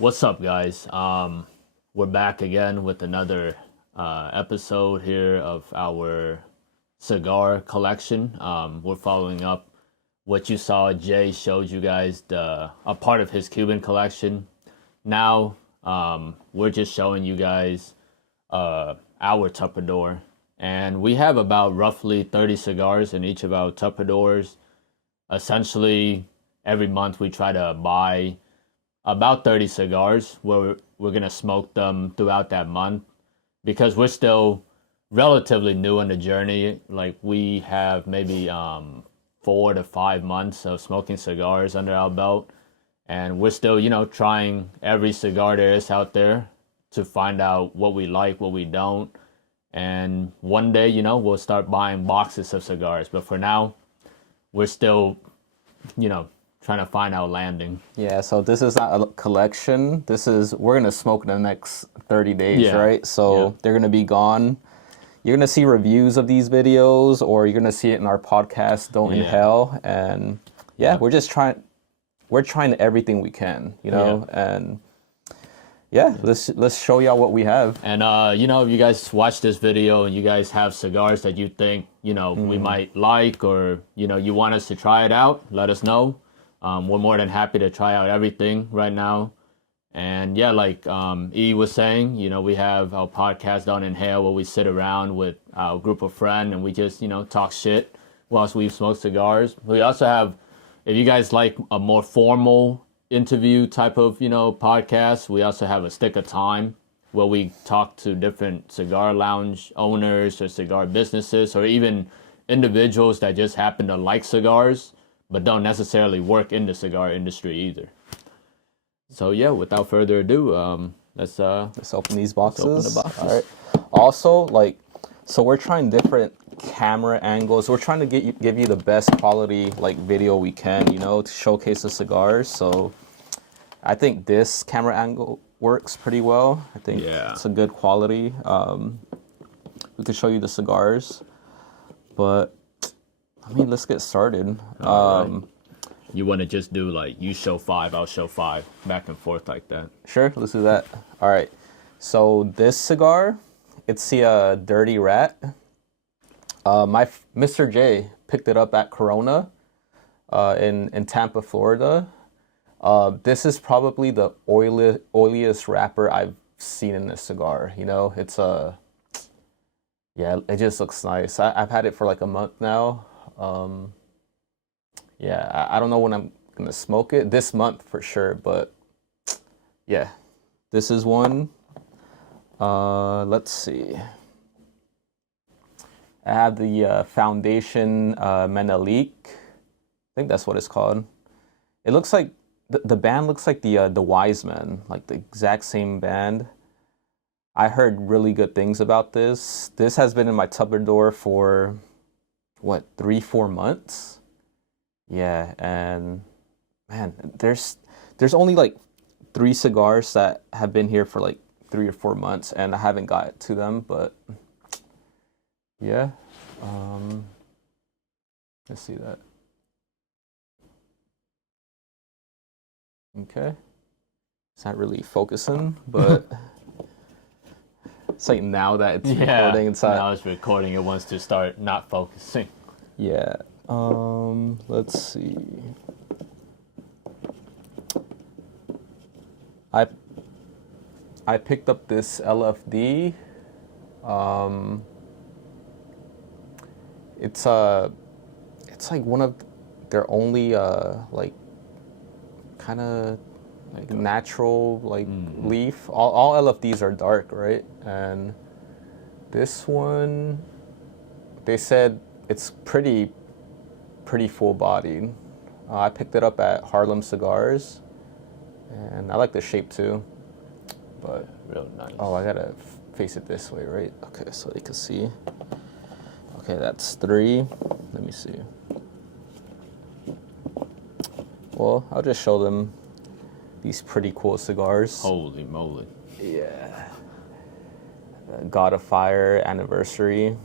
What's up, guys? We're back again with another episode here of our cigar collection. We're following up what you saw. Jay showed you guys a part of his Cuban collection. Now we're just showing you guys our Tupperdor, and we have about roughly 30 cigars in each of our Tupperdors. Essentially, every month we try to buy about 30 cigars where we're going to smoke them throughout that month because we're still relatively new in the journey. Like we have maybe 4 to 5 months of smoking cigars under our belt, and we're still, trying every cigar there is out there to find out what we like, what we don't. And one day, we'll start buying boxes of cigars. But for now, we're still, trying to find our landing. Yeah, so this is not a collection. We're going to smoke in the next 30 days, right? So they're going to be gone. You're going to see reviews of these videos, or you're going to see it in our podcast, Don't Inhale. And we're trying everything we can, and let's show y'all what we have. And, if you guys watch this video and you guys have cigars that you think, we might like, or, you want us to try it out, let us know. We're more than happy to try out everything right now. And like E was saying, we have our podcast Don't Inhale where we sit around with our group of friends and we just, talk shit whilst we smoke cigars. We also have, if you guys like a more formal interview type of, podcast, we also have a Stick of Time where we talk to different cigar lounge owners or cigar businesses or even individuals that just happen to like cigars but don't necessarily work in the cigar industry either. So without further ado, let's open these boxes. Let's open the boxes. All right. Also, so we're trying different camera angles. We're trying to give you the best quality video we can, to showcase the cigars. So I think this camera angle works pretty well. I think it's a good quality. We could show you the cigars, but let's get started. Right. You want to just do you show 5, I'll show 5, back and forth like that? Sure, let's do that. All right. So this cigar, it's the Dirty Rat. Mr. J picked it up at Corona in Tampa, Florida. This is probably the oiliest wrapper I've seen in this cigar. It's it just looks nice. I've had it for a month now. I don't know when I'm gonna smoke it. This month for sure, but this is one. Let's see. I have the Foundation Menelik. I think that's what it's called. It looks like the band looks like the Wise Men, like the exact same band. I heard really good things about this. This has been in my Tupperdor for 3-4 months. Yeah, and man, there's only 3 cigars that have been here for 3 or 4 months, and I haven't got to them, but let's see that. Okay, it's not really focusing, but it's now that it's recording, it's not. Now it's recording, it wants to start not focusing. Yeah. Let's see. I picked up this LFD. It's one of their only kind of natural leaf. All LFDs are dark, right? And this one, they said it's pretty full-bodied. I picked it up at Harlem Cigars, and I like the shape too. But real nice. Oh, I gotta face it this way, right? Okay, so you can see. Okay, that's 3. Let me see. Well, I'll just show them these pretty cool cigars. Holy moly! Yeah. God of Fire Anniversary.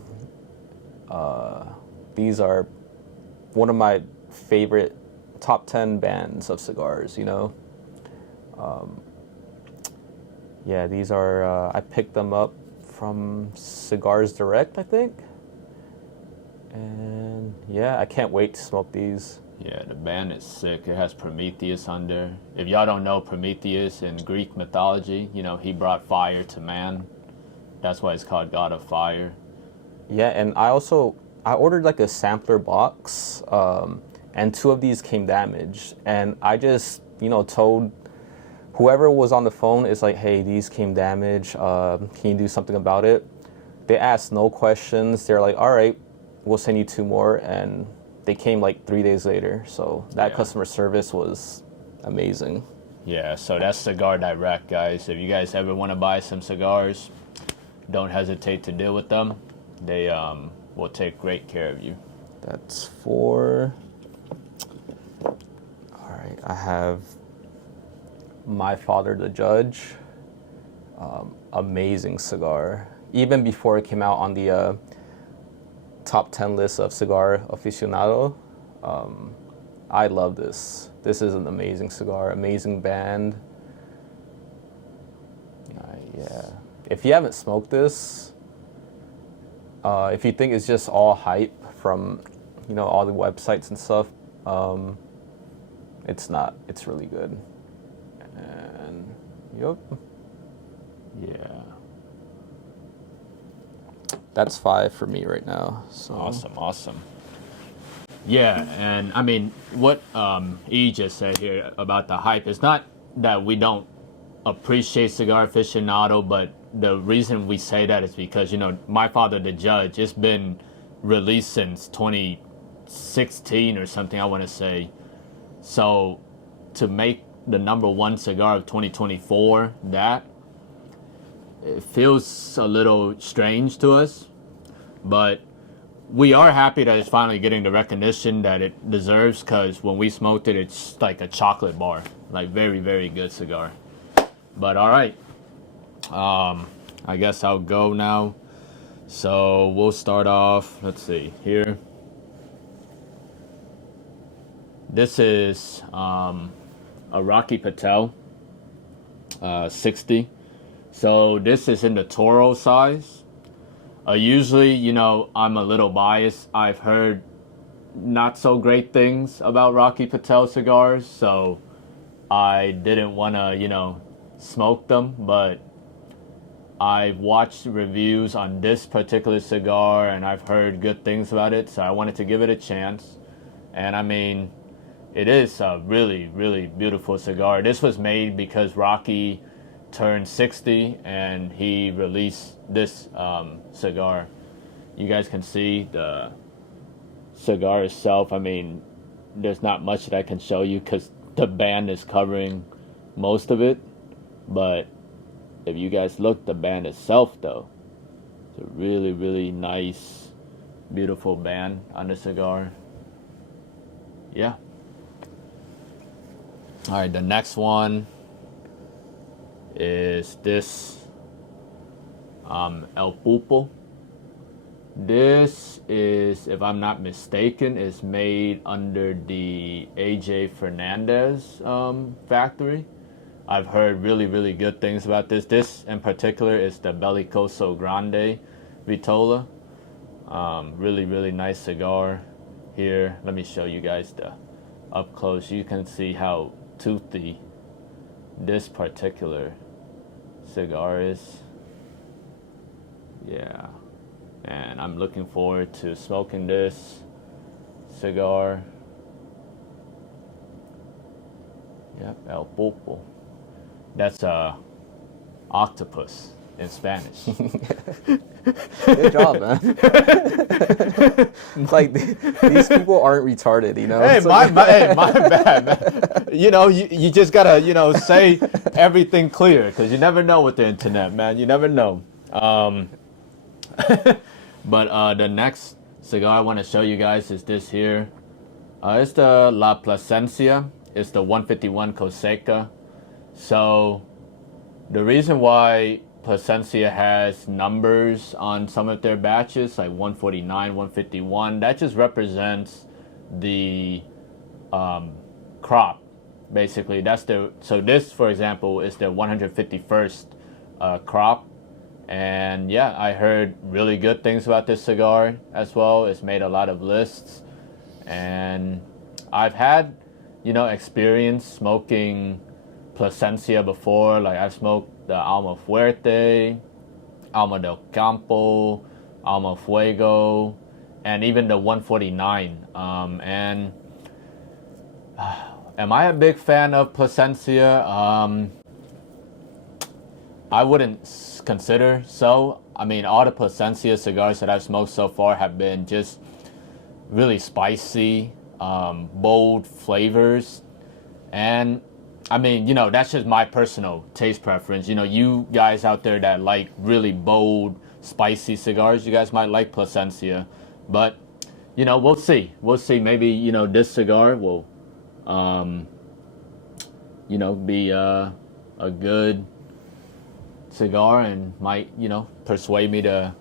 These are one of my favorite top 10 bands of cigars, Yeah, these are, I picked them up from Cigars Direct, I think. And yeah, I can't wait to smoke these. Yeah, the band is sick. It has Prometheus on there. If y'all don't know Prometheus in Greek mythology, you know, he brought fire to man. That's why it's called God of Fire. Yeah, and I ordered like a sampler box, and two of these came damaged. And I just, told whoever was on the phone, is like, hey, these came damaged. Can you do something about it? They asked no questions. They're like, all right, we'll send you two more. And they came like 3 days later. So that customer service was amazing. Yeah, so that's Cigar Direct, guys. If you guys ever want to buy some cigars, don't hesitate to deal with them. They will take great care of you. That's four. All right, I have My Father the Judge. Amazing cigar. Even before it came out on the top 10 list of Cigar Aficionado, I love this. This is an amazing cigar, amazing band. Yeah. If you haven't smoked this, if you think it's just all hype from, all the websites and stuff, it's not. It's really good. And, yep. Yeah. That's 5 for me right now. So. Awesome. Yeah, and I mean, what E just said here about the hype, it's not that we don't appreciate Cigar Aficionado, but the reason we say that is because, My Father the Judge, it's been released since 2016 or something, I want to say. So to make the number one cigar of 2024, it feels a little strange to us, but we are happy that it's finally getting the recognition that it deserves, because when we smoked it, it's like a chocolate bar. Like, very, very good cigar. But all right, I guess I'll go now. So we'll start off, let's see, here. This is a Rocky Patel 60. So this is in the Toro size. Usually, I'm a little biased. I've heard not so great things about Rocky Patel cigars, so I didn't want to, smoke them, but I've watched reviews on this particular cigar and I've heard good things about it, so I wanted to give it a chance. And I mean, it is a really, really beautiful cigar. This was made because Rocky turned 60 and he released this cigar. You guys can see the cigar itself. I mean, there's not much that I can show you because the band is covering most of it, but if you guys look, the band itself though, it's a really, really nice, beautiful band on the cigar. Yeah. All right, the next one is this El Pulpo. This is, if I'm not mistaken, is made under the AJ Fernandez factory. I've heard really, really good things about this. This in particular is the Bellicoso Grande Vitola. Really, really nice cigar. Here, let me show you guys the up close. You can see how toothy this particular cigar is. Yeah, and I'm looking forward to smoking this cigar. Yep, El Pulpo. That's octopus in Spanish. Good job, man. It's like these people aren't retarded, Hey, my bad, man. You just gotta, say everything clear, because you never know with the internet, man. You never know. But the next cigar I want to show you guys is this here. It's the La Plasencia. It's the 151 Coseca. So the reason why Plasencia has numbers on some of their batches, like 149, 151, that just represents the crop, basically. So this, for example, is the 151st crop. And yeah, I heard really good things about this cigar as well. It's made a lot of lists. And I've had, experience smoking Plasencia before. Like I've smoked the Alma Fuerte, Alma del Campo, Alma Fuego, and even the 149. And am I a big fan of Plasencia? I wouldn't consider so. I mean, all the Plasencia cigars that I've smoked so far have been just really spicy, bold flavors. And I mean, that's just my personal taste preference. You guys out there that like really bold, spicy cigars, you guys might like Plasencia. But, we'll see. We'll see. Maybe, this cigar will, be a good cigar and might, persuade me to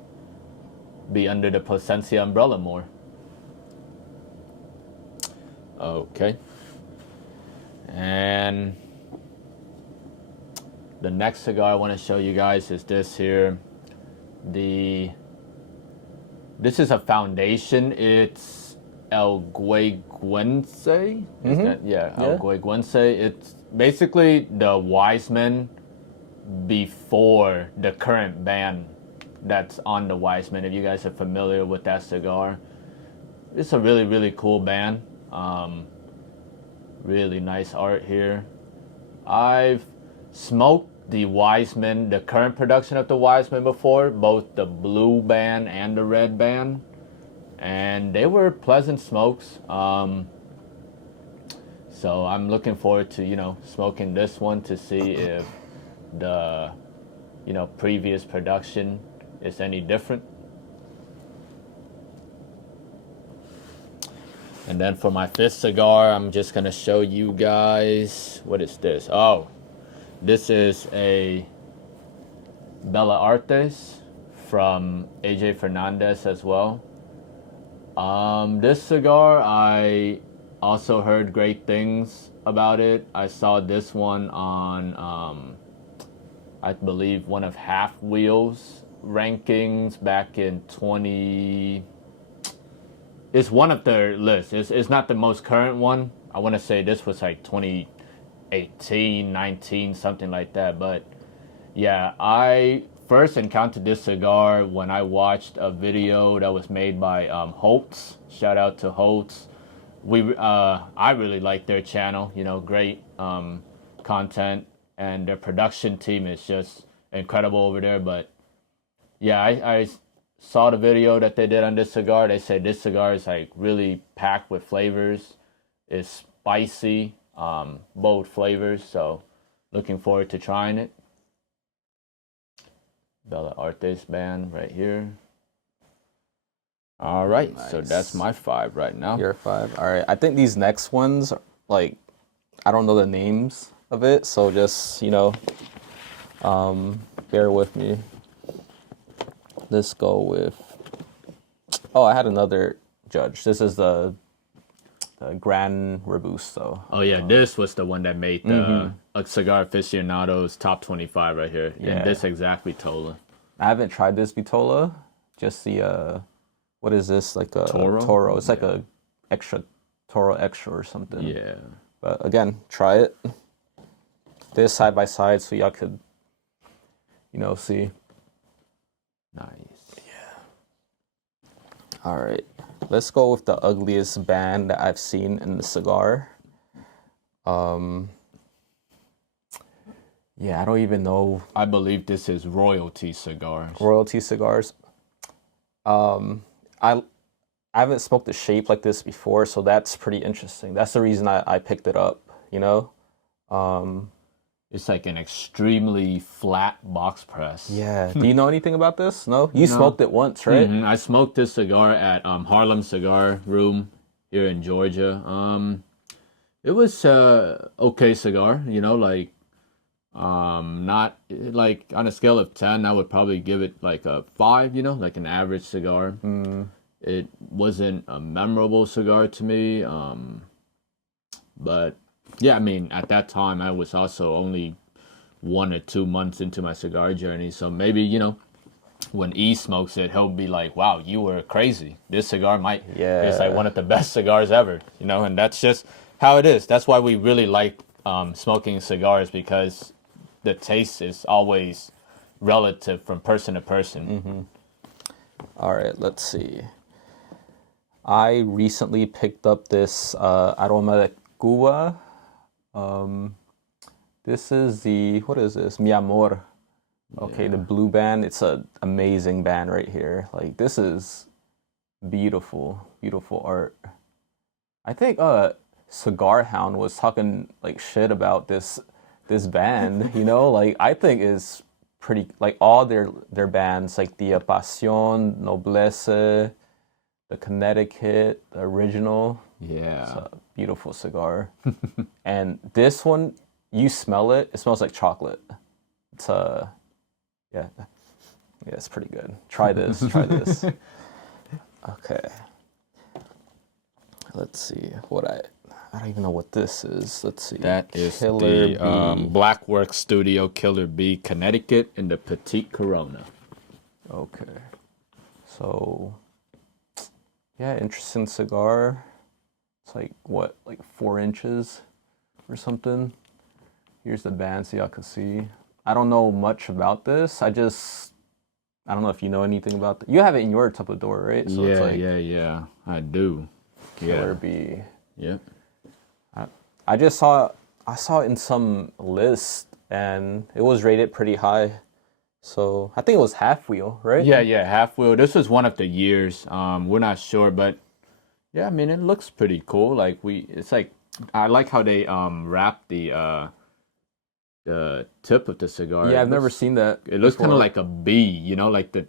be under the Plasencia umbrella more. Okay. And the next cigar I want to show you guys is this here. This is a foundation. It's El Gueguense. El Gueguense. It's basically the Wiseman before the current band that's on the Wiseman. If you guys are familiar with that cigar, it's a really, really cool band. Really nice art here. I've smoked the Wiseman, the current production of the Wiseman before, both the blue band and the red band, and they were pleasant smokes. So I'm looking forward to, smoking this one to see if the, previous production is any different. And then for my fifth cigar, I'm just going to show you guys, what is this? Oh, this is a Bella Artes from AJ Fernandez as well. This cigar, I also heard great things about it. I saw this one on, I believe, one of Half Wheel's rankings back in 20... It's one of their lists. It's not the most current one. I want to say this was like 2018, 19, something like that. But yeah, I first encountered this cigar when I watched a video that was made by Holtz. Shout out to Holtz. I really like their channel. Great content, and their production team is just incredible over there. But yeah, I saw the video that they did on this cigar. They said this cigar is like really packed with flavors. It's spicy, bold flavors. So looking forward to trying it. Bella Artes band right here. All right, nice. So that's my 5 right now. Your 5. All right, I think these next ones, like, I don't know the names of it, so just, bear with me. Let's go with... Oh, I had another judge. This is the Gran Robusto. Oh, yeah, this was the one that made the Cigar Aficionado's top 25 right here. Yeah. And this exact Vitola. I haven't tried this Vitola. Just the... what is this? Like a Toro. It's like a Toro Extra or something. Yeah. But again, try it. This side by side so y'all could, see. Nice. Yeah. All right. Let's go with the ugliest band that I've seen in the cigar. Yeah, I don't even know. I believe this is Royalty Cigars. Royalty Cigars. I haven't smoked a shape like this before, so that's pretty interesting. That's the reason I picked it up, It's like an extremely flat box press. Yeah. Do you know anything about this? No? You smoked it once, right? Mm-hmm. I smoked this cigar at Harlem Cigar Room here in Georgia. It was a okay cigar, not like on a scale of 10, I would probably give it like a 5, like an average cigar. It wasn't a memorable cigar to me, but yeah, I mean, at that time I was also only 1 or 2 months into my cigar journey. So maybe, you know, when E smokes it, he'll be like, wow, you were crazy. This cigar might it's like one of the best cigars ever, you know, and that's just how it is. That's why we really like smoking cigars, because the taste is always relative from person to person. All right, let's see. I recently picked up this Aroma de Cuba. This is the, what is this? Mi Amor. Okay, the blue band. It's an amazing band right here. Like, this is beautiful, beautiful art. I think Cigar Hound was talking like shit about this band, you know? Like, I think is pretty, like all their bands, like the Pasión, Noblesse, the Connecticut, the original. Yeah. It's a beautiful cigar. And this one, you smell it, it smells like chocolate. It's yeah, it's pretty good. Try this, try this. Okay. Let's see what I don't even know what this is. Let's see. That is Killer the Bee. Blackwork Studio Killer Bee, Connecticut, in the Petite Corona. Okay. So, yeah, interesting cigar. It's like, what, like 4 inches or something? Here's the band so y'all can see. I don't know much about this. I don't know if you know anything about it. You have it in your Tupperdor, right? So Yeah, it's like yeah, I do. Killer Bee. Yep. I just saw it in some list and it was rated pretty high. So I think it was half wheel, right? Yeah, half wheel. This was one of the years. We're not sure, but yeah, I mean, it looks pretty cool. Like it's like, I like how they wrap the tip of the cigar. Yeah, I've never seen that. It looks kind of like a bee, you know, like the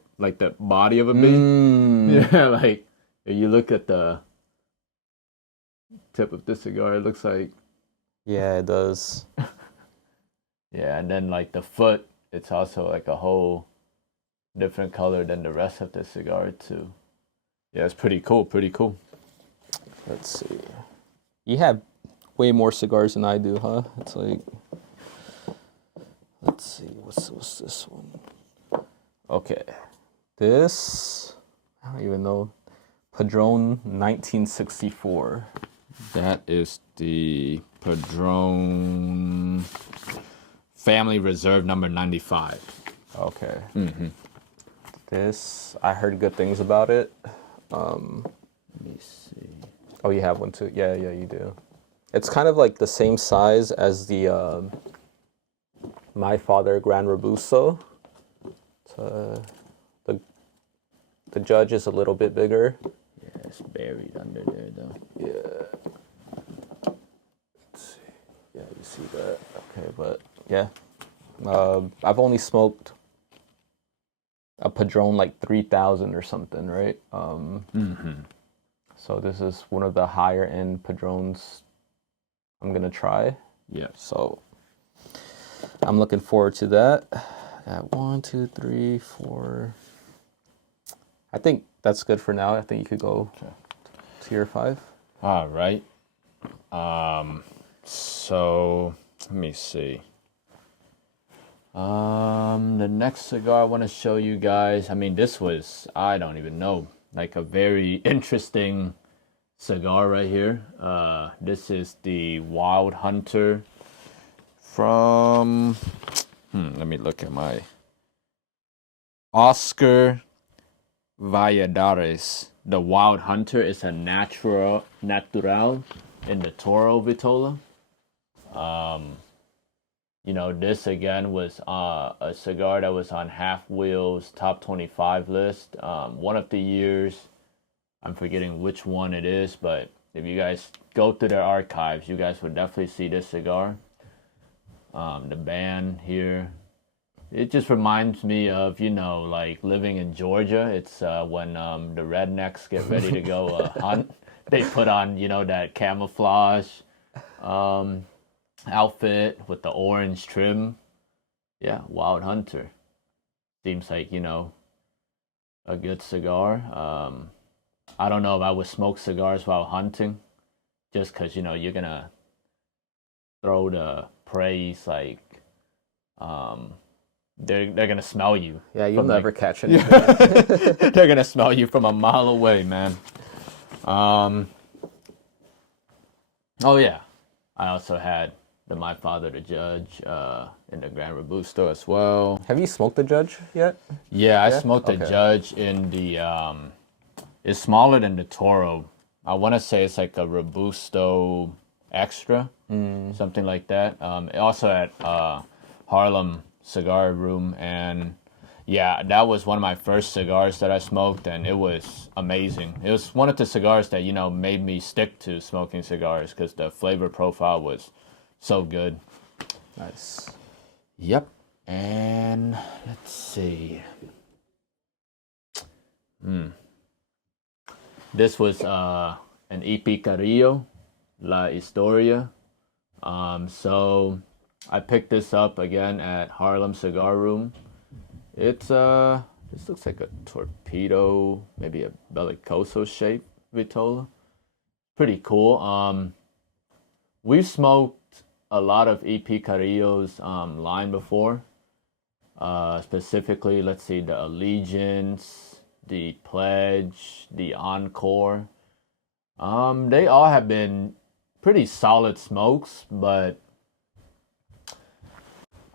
body of a bee. Yeah, like if you look at the tip of the cigar, it looks like. Yeah, it does. Yeah, and then like the foot, it's also like a whole different color than the rest of the cigar too. Yeah, it's pretty cool, pretty cool. Let's see. You have way more cigars than I do, huh? It's like, let's see, what's this one? Okay, this, I don't even know. Padron 1964. That is the Padron Family Reserve number 95. Okay. This, I heard good things about it. Let me see. Oh, you have one too? Yeah, you do. It's kind of like the same size as the My Father Gran Robusto. The Judge is a little bit bigger. Yeah, it's buried under there though. Yeah. Let's see. Yeah, you see that. Okay, but yeah. I've only smoked a Padron like 3,000 or something, right? So this is one of the higher end Padrones I'm gonna try. Yeah. So I'm looking forward to that. I got 1, 2, 3, 4. I think that's good for now. I think you could go to your 5. All right. So let me see. The next cigar I want to show you guys. I mean, this was, I don't even know, like a very interesting cigar right here. This is the Wild Hunter from, let me look at my, Oscar Valladares. The Wild Hunter is a natural in the Toro Vitola. You know, this again was a cigar that was on Half Wheel's top 25 list. One of the years, I'm forgetting which one it is, but if you guys go through their archives, you guys would definitely see this cigar. The band here, it just reminds me of, you know, like living in Georgia. It's when the rednecks get ready to go hunt. They put on, you know, that camouflage outfit with the orange trim. Yeah, Wild Hunter. Seems like, you know, a good cigar. I don't know if I would smoke cigars while hunting, just because, you know, you're gonna throw the praise like they're gonna smell you. Yeah, you'll from, never like, catch anything. they're gonna smell you from a mile away, man. Oh yeah, I also had the My Father the Judge in the Grand Robusto as well. Have you smoked the Judge yet? Yeah, I Yeah? smoked the Okay. Judge in the. It's smaller than the Toro. I want to say it's like a Robusto Extra, something like that. Also at Harlem Cigar Room, and yeah, that was one of my first cigars that I smoked, and it was amazing. It was one of the cigars that made me stick to smoking cigars because the flavor profile was so good. Nice. Yep. And let's see. This was an EP Carrillo, La Historia. So I picked this up again at Harlem Cigar Room. It's this looks like a torpedo, maybe a bellicoso shaped Vitola. Pretty cool. We've smoked a lot of EP Carrillo's line before. Specifically, let's see, the Allegiance, the Pledge, the Encore. They all have been pretty solid smokes, but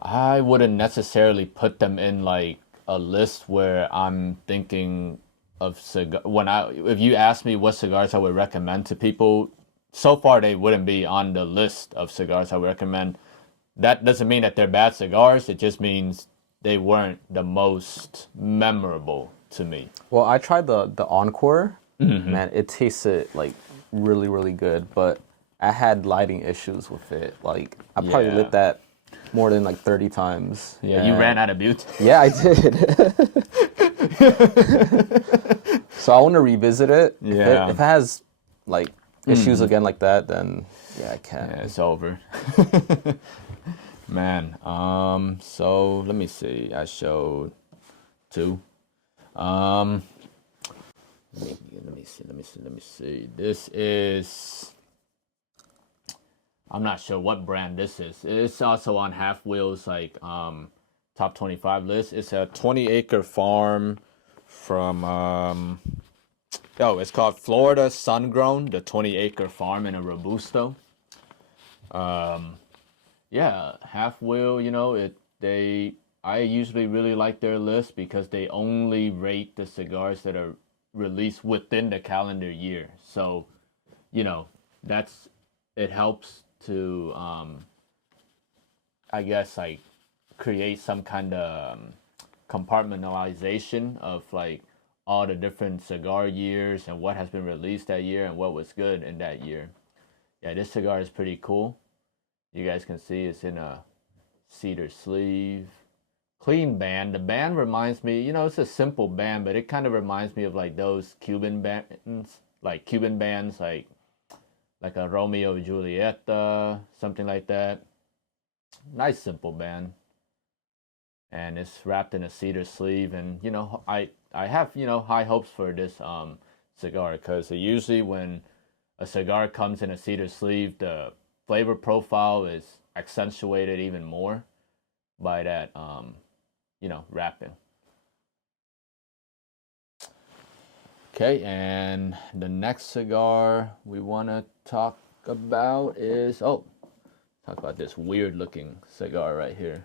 I wouldn't necessarily put them in like a list where I'm thinking of cigar. If you ask me what cigars I would recommend to people, so far they wouldn't be on the list of cigars I would recommend. That doesn't mean that they're bad cigars. It just means they weren't the most memorable to me. Well, I tried the Encore. Man, it tasted like really, really good, but I had lighting issues with it. Like I probably Yeah. lit that more than like 30 times. Yeah, you ran out of butane. Yeah, I did. So I want to revisit it. Yeah. If it has like issues again like that, then yeah, I can't. Yeah, it's over. Man, so let me see. I showed two. Let me see. This is, I'm not sure what brand this is. It's also on Half Wheels like top 25 list. It's a 20-acre farm from it's called Florida Sungrown, the 20-acre farm in a Robusto. Yeah, Half Wheel, I usually really like their list because they only rate the cigars that are released within the calendar year. So, it helps to I guess like create some kind of compartmentalization of like all the different cigar years and what has been released that year and what was good in that year. Yeah, this cigar is pretty cool. You guys can see it's in a cedar sleeve. Clean band. The band reminds me, it's a simple band, but it kind of reminds me of like those Cuban bands, like like a Romeo and Julieta, something like that. Nice simple band. And it's wrapped in a cedar sleeve, and I have high hopes for this cigar because usually when a cigar comes in a cedar sleeve, the flavor profile is accentuated even more by that wrapping. Okay, and the next cigar we want to talk about is talk about this weird looking cigar right here.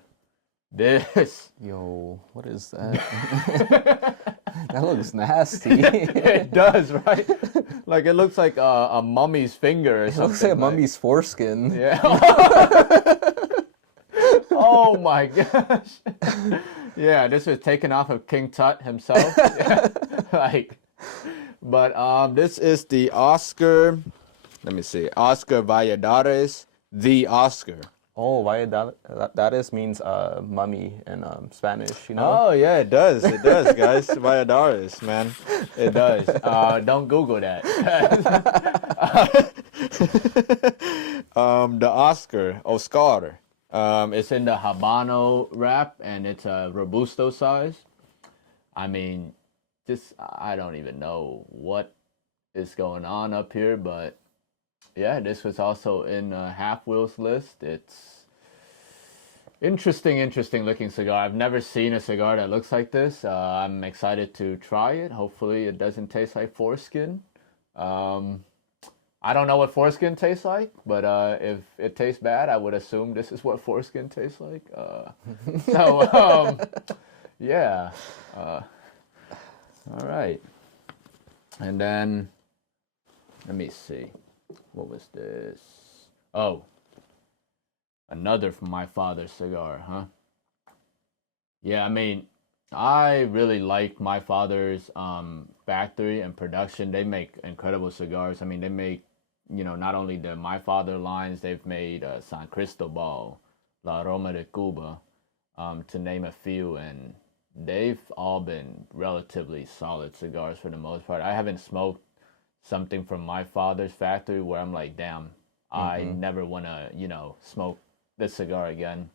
This Yo, what is that? That looks nasty. it does, right? Like it looks like a mummy's finger or It something. looks like a mummy's foreskin. Yeah. Oh my gosh. Yeah, this was taken off of King Tut himself. Yeah. But this is the Oscar. Let me see. Oscar Valladares, the Oscar. Oh, Valladares means mummy in Spanish, you know? Oh yeah, it does. It does, guys. Valladares, man. It does. Don't Google that. The Oscar. It's in the Habano wrap, and it's a Robusto size. I mean, I don't even know what is going on up here, but yeah, this was also in Half Wheel's list. It's Interesting looking cigar. I've never seen a cigar that looks like this. I'm excited to try it. Hopefully, it doesn't taste like foreskin. Um, I don't know what foreskin tastes like, but if it tastes bad, I would assume this is what foreskin tastes like. Yeah. Uh, all right. And then, let me see. What was this? Oh, another from my father's cigar, huh? Yeah, I mean, I really like my father's factory and production. They make incredible cigars. I mean, they make, not only the My Father lines, they've made San Cristobal, La Roma de Cuba, to name a few, and they've all been relatively solid cigars for the most part. I haven't smoked something from my father's factory where I'm like, damn, I never want to, smoke this cigar again.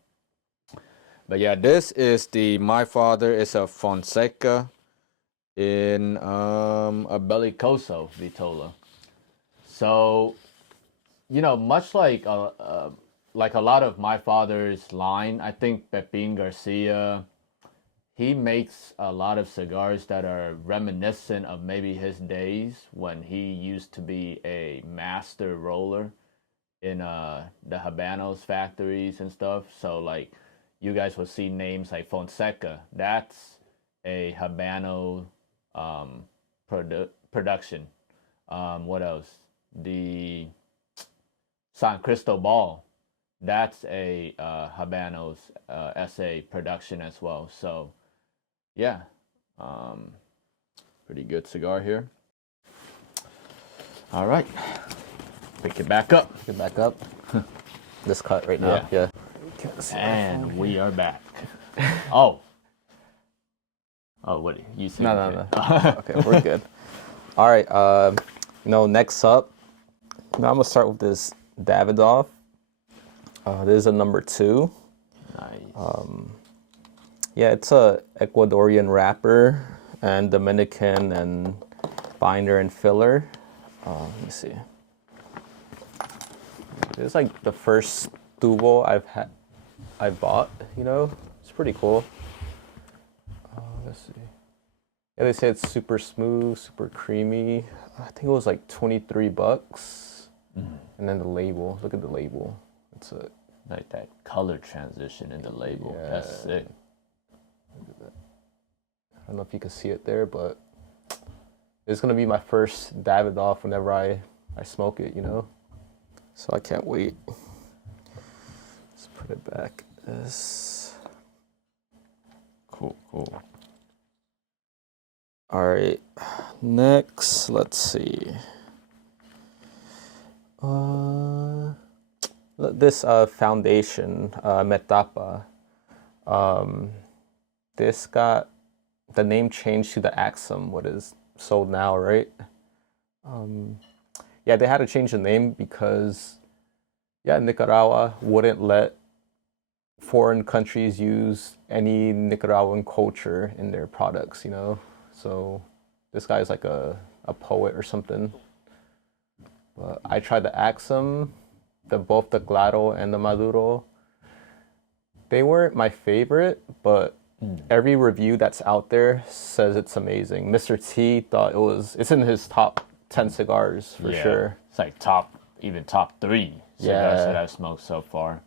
But yeah, this is the My Father. It's a Fonseca in a Bellicoso Vitola. So, much like a lot of my father's line, I think Pepin Garcia, he makes a lot of cigars that are reminiscent of maybe his days when he used to be a master roller in the Habanos factories and stuff. So like you guys will see names like Fonseca. That's a Habano production. What else? The San Cristobal. That's a Habanos SA production as well. So yeah, pretty good cigar here. All right, pick it back up. Pick it back up. This cut right now. Yeah. And we are back. Oh. Oh, what you said? No. Okay, we're good. All right. Next up, I'm gonna start with this Davidoff. This is a number 2. Nice. Yeah, it's a Ecuadorian wrapper and Dominican and binder and filler. Let me see. It's like the first tubo I bought. It's pretty cool. Let's see. Yeah, they say it's super smooth, super creamy. I think it was like $23. And then the label. Look at the label. It's like that color transition in the label. Yeah. That's sick. Look at that. I don't know if you can see it there, but it's gonna be my first Davidoff whenever I smoke it. So I can't wait. Let's put it back. This. Cool. All right. Next, let's see. This foundation, Metapa. This got the name changed to the Axum, what is sold now, right? Yeah, they had to change the name because, Nicaragua wouldn't let foreign countries use any Nicaraguan culture in their products, So this guy's like a poet or something. But I tried the Axum, both the Claro and the Maduro. They weren't my favorite, but every review that's out there says it's amazing. Mr. T thought it's in his top 10 cigars for sure. It's like top 3 cigars that I've smoked so far.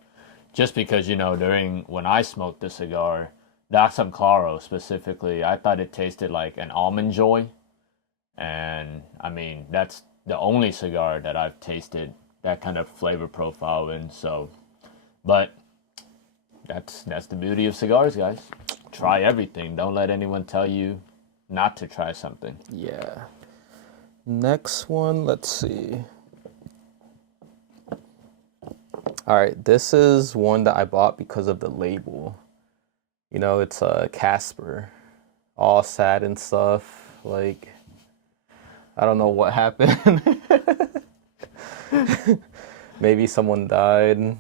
Just because, during when I smoked the cigar, the Axum Claro specifically, I thought it tasted like an Almond Joy. And I mean, that's the only cigar that I've tasted that kind of flavor profile in. So, but that's the beauty of cigars, guys. Try everything. Don't let anyone tell you not to try something. Yeah. Next one, let's see. All right, this is one that I bought because of the label. It's a Casper, all sad and stuff. Like, I don't know what happened. Maybe someone died.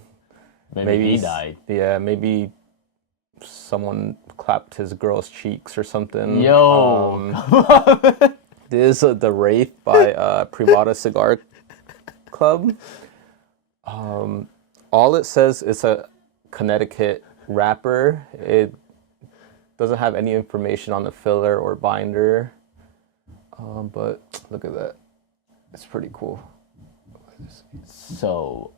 Maybe he died. Yeah, maybe someone clapped his girl's cheeks or something. Yo! This is the Wraith by Privada Cigar Club. All it says is a Connecticut wrapper. It doesn't have any information on the filler or binder, but look at that. It's pretty cool. So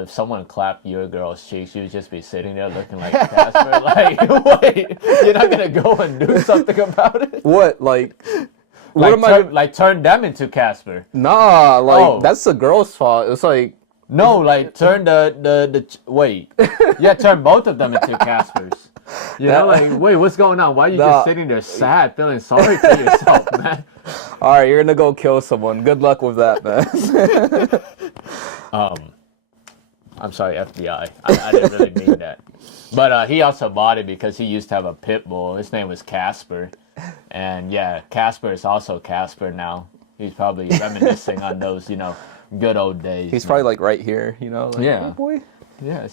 if someone clapped your girl's cheeks, you'd just be sitting there looking like Casper. Like, wait, you're not gonna go and do something about it? What, like? What am I? Like turn them into Casper? Nah, like Oh. that's the girl's fault. It's like No, like turn wait, yeah, turn both of them into Caspers. You know, like wait, what's going on? Why are you just sitting there sad, feeling sorry for yourself, man? all right, you're gonna go kill someone. Good luck with that, man. I'm sorry, FBI. I didn't really mean that. But he also bought it because he used to have a pit bull. His name was Casper. And yeah, Casper is also Casper now. He's probably reminiscing on those, good old days. He's probably like right here, like, Yeah. oh boy. Yeah,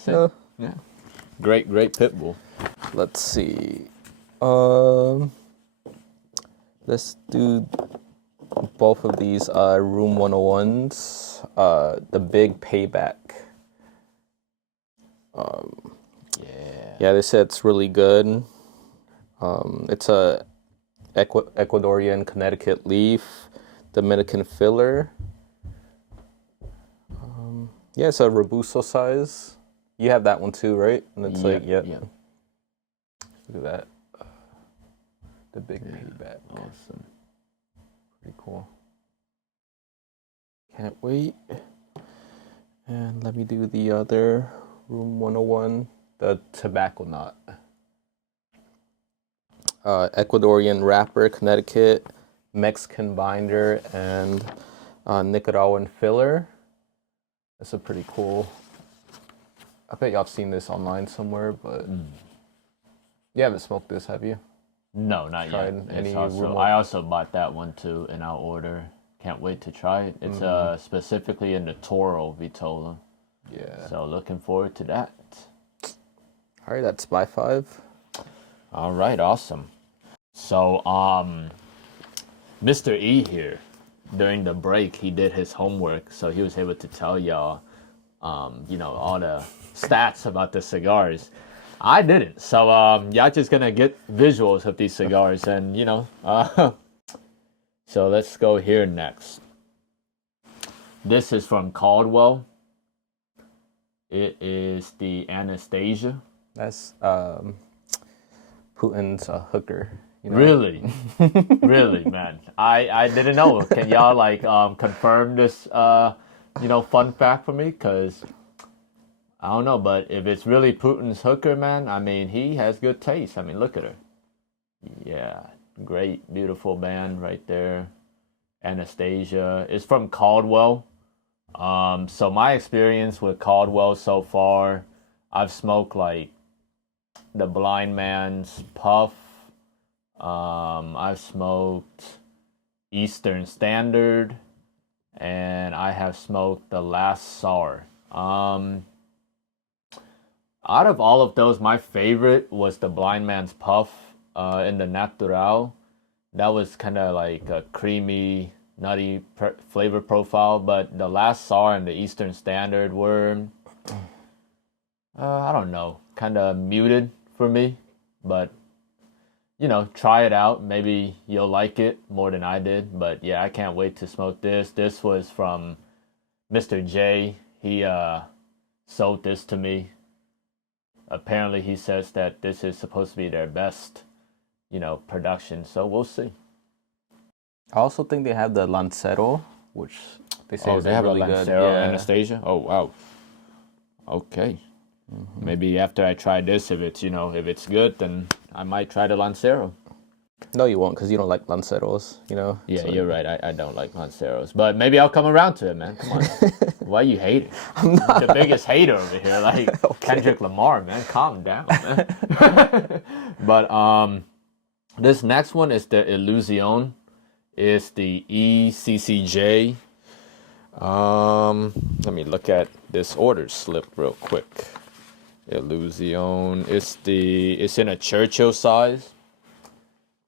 yeah. Great pit bull. Let's see. Let's do both of these Room 101s. The Big Payback. Yeah, they said it's really good. It's a Ecuadorian Connecticut leaf, Dominican filler. Yeah, it's a Robusto size. You have that one too, right? And it's Yeah. Look at that. The Big Payback. Awesome. Pretty cool. Can't wait. And let me do the other Room 101, the Tobacco Knot. Ecuadorian wrapper, Connecticut, Mexican binder, and Nicaraguan filler. That's a pretty cool. I bet y'all have seen this online somewhere, but you haven't smoked this, have you? No, not yet. I also bought that one too in our order. Can't wait to try it. It's specifically in the Toro Vitola. Yeah. So looking forward to that. All right, that's by 5. All right, awesome. So, Mr. E here, during the break, he did his homework, so he was able to tell y'all, all the stats about the cigars. I didn't, so y'all just gonna get visuals of these cigars, and so let's go here next. This is from Caldwell. It is the Anastasia. That's Putin's hooker. Really? Really, man. I didn't know. Can y'all confirm this fun fact for me? Because I don't know, but if it's really Putin's hooker, man, I mean, he has good taste. I mean, look at her. Yeah, great, beautiful band right there. Anastasia. It's from Caldwell. So my experience with Caldwell so far, I've smoked like the Blind Man's Puff. I've smoked Eastern Standard, and I have smoked the Last Tsar. Out of all of those, my favorite was the Blind Man's Puff in the Natural. That was kind of like a creamy, nutty flavor profile, but the Last Tsar and the Eastern Standard were, I don't know, kind of muted for me, but try it out. Maybe you'll like it more than I did. But yeah, I can't wait to smoke this. This was from Mr. J. He sold this to me. Apparently, he says that this is supposed to be their best, production. So we'll see. I also think they have the Lancero, which they say is they have really a good. Lancero Yeah. Anastasia. Oh wow. Okay. Maybe after I try this, if it's good, then I might try the Lancero. No, you won't, because you don't like Lanceros, Yeah, So- you're right. I don't like Lanceros, but maybe I'll come around to it, man. Come on. Why you hating? I'm not the biggest hater over here, like Kendrick Lamar, man. Calm down, man. But this next one is the Illusion. It's the ECCJ. Let me look at this order slip real quick. Illusion. It's in a Churchill size.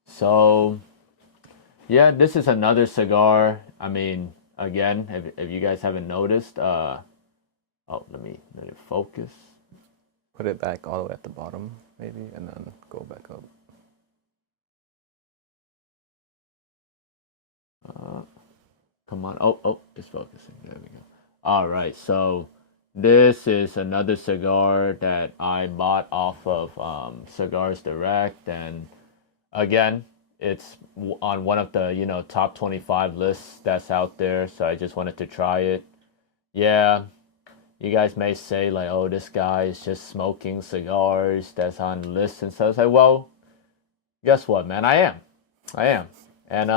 So, yeah, this is another cigar. I mean, again, if you guys haven't noticed, let me focus. Put it back all the way at the bottom, maybe, and then go back up. Come on. Oh, it's focusing. There we go. All right. So this is another cigar that I bought off of Cigars Direct, and again, it's on one of the top 25 lists that's out there. So I just wanted to try it. Yeah, you guys may say like, oh, this guy is just smoking cigars that's on the list and stuff. It's like, well, guess what, man? I am, and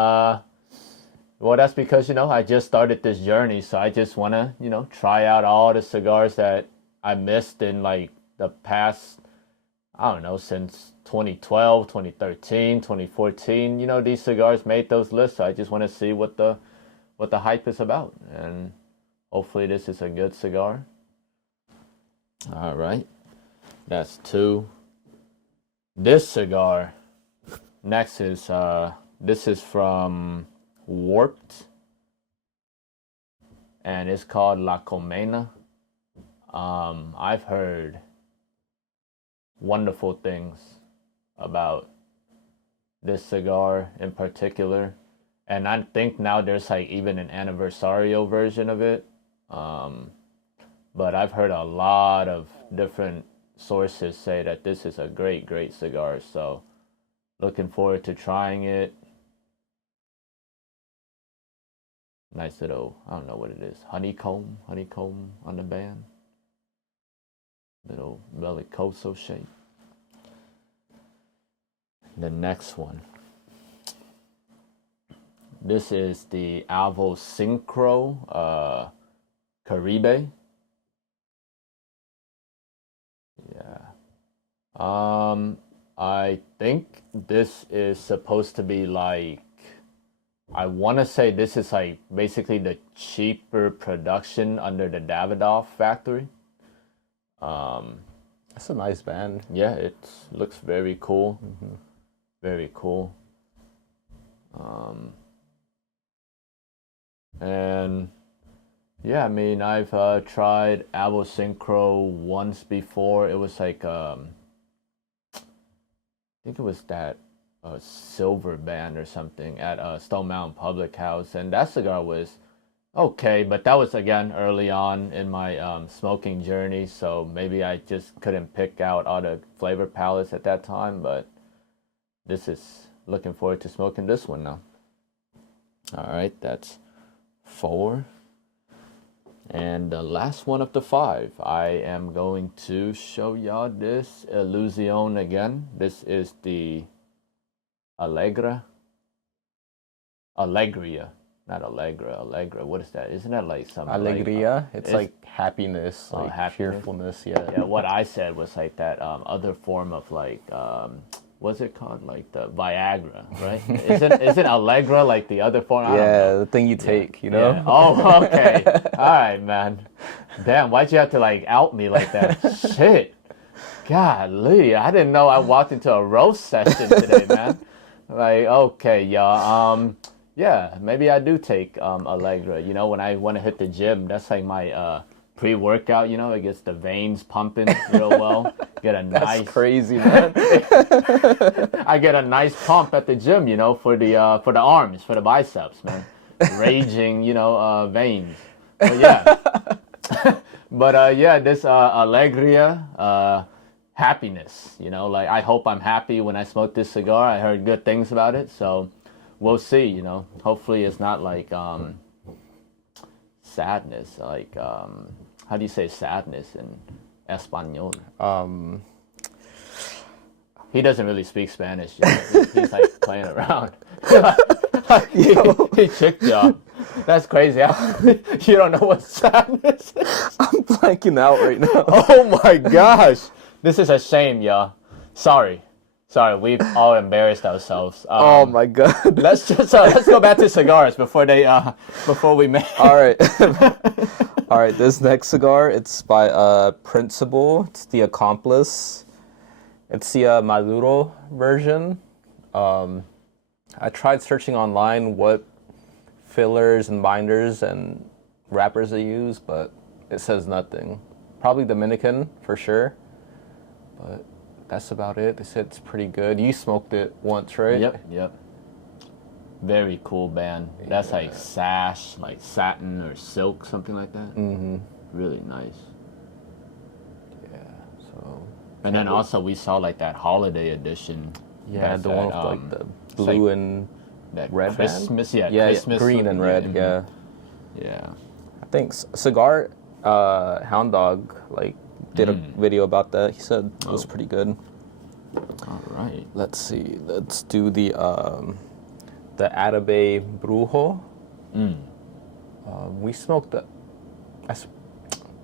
well, that's because I just started this journey, so I just want to try out all the cigars that I missed in like the past, I don't know, since 2012, 2013, 2014. These cigars made those lists, so I just want to see what the hype is about, and hopefully this is a good cigar. All right, that's 2. This cigar next is this is from Warped, and it's called La Colmena. I've heard wonderful things about this cigar in particular, and I think now there's like even an anniversario version of it. But I've heard a lot of different sources say that this is a great cigar, so looking forward to trying it. Nice little, I don't know what it is, honeycomb on the band. Little bellicoso shape. The next one. This is the Alvo Synchro Caribe. Yeah. I think this is supposed to be like, I want to say this is like basically the cheaper production under the Davidoff factory. That's a nice band. Yeah, it looks very cool. Very cool. And yeah, I mean, I've tried Alvo Synchro once before. It was like, I think it was that silver band or something at Stone Mountain Public House, and that cigar was okay, but that was again early on in my smoking journey, so maybe I just couldn't pick out all the flavor palettes at that time. But this is looking forward to smoking this one now. All right, that's 4. And the last one of the 5, I am going to show y'all this Illusion again. This is the Alegria, not Allegra. What is that? Isn't that like some Alegria? It's like happiness, like happiness? Cheerfulness. Yeah. Yeah. What I said was like that other form of like what's it called? Like the Viagra, right? Isn't Allegra like the other form? I don't know. The thing you take, you know? Yeah. Oh, okay. All right, man. Damn, why'd you have to like out me like that? Shit. Golly, I didn't know I walked into a roast session today, man. Like, okay, y'all. Yeah, maybe I do take Allegra. When I want to hit the gym, that's like my pre-workout. It gets the veins pumping real well. Get a nice. That's crazy, man. I get a nice pump at the gym. For the arms, for the biceps, man. Raging, veins. But yeah. But yeah, this Alegria. Happiness, like I hope I'm happy when I smoke this cigar. I heard good things about it, so we'll see. Hopefully it's not like sadness. Like how do you say sadness in Espanol? He doesn't really speak Spanish. He's like playing around. he tricked y'all. That's crazy. You don't know what sadness is? I'm blanking out right now. Oh my gosh. This is a shame, y'all. Sorry, we've all embarrassed ourselves. Oh my god. Let's go back to cigars before we make. All right. All right. This next cigar, it's by Principal. It's the Accomplice. It's the Maduro version. I tried searching online what fillers and binders and wrappers they use, but it says nothing. Probably Dominican for sure. But that's about it. They said it's pretty good. You smoked it once, right? Yep. Very cool band. That's like sash, like satin or silk, something like that. Mm-hmm. Really nice. Yeah. So. And then also we saw like that holiday edition. Yeah, that's the one with like the blue like and that red Christmas, band? Christmas green and red. Yeah. Yeah. I think Cigar, Hound Dog, like did a video about that. He said it was pretty good. All right. Let's see. Let's do the Arabe Brujo. We smoked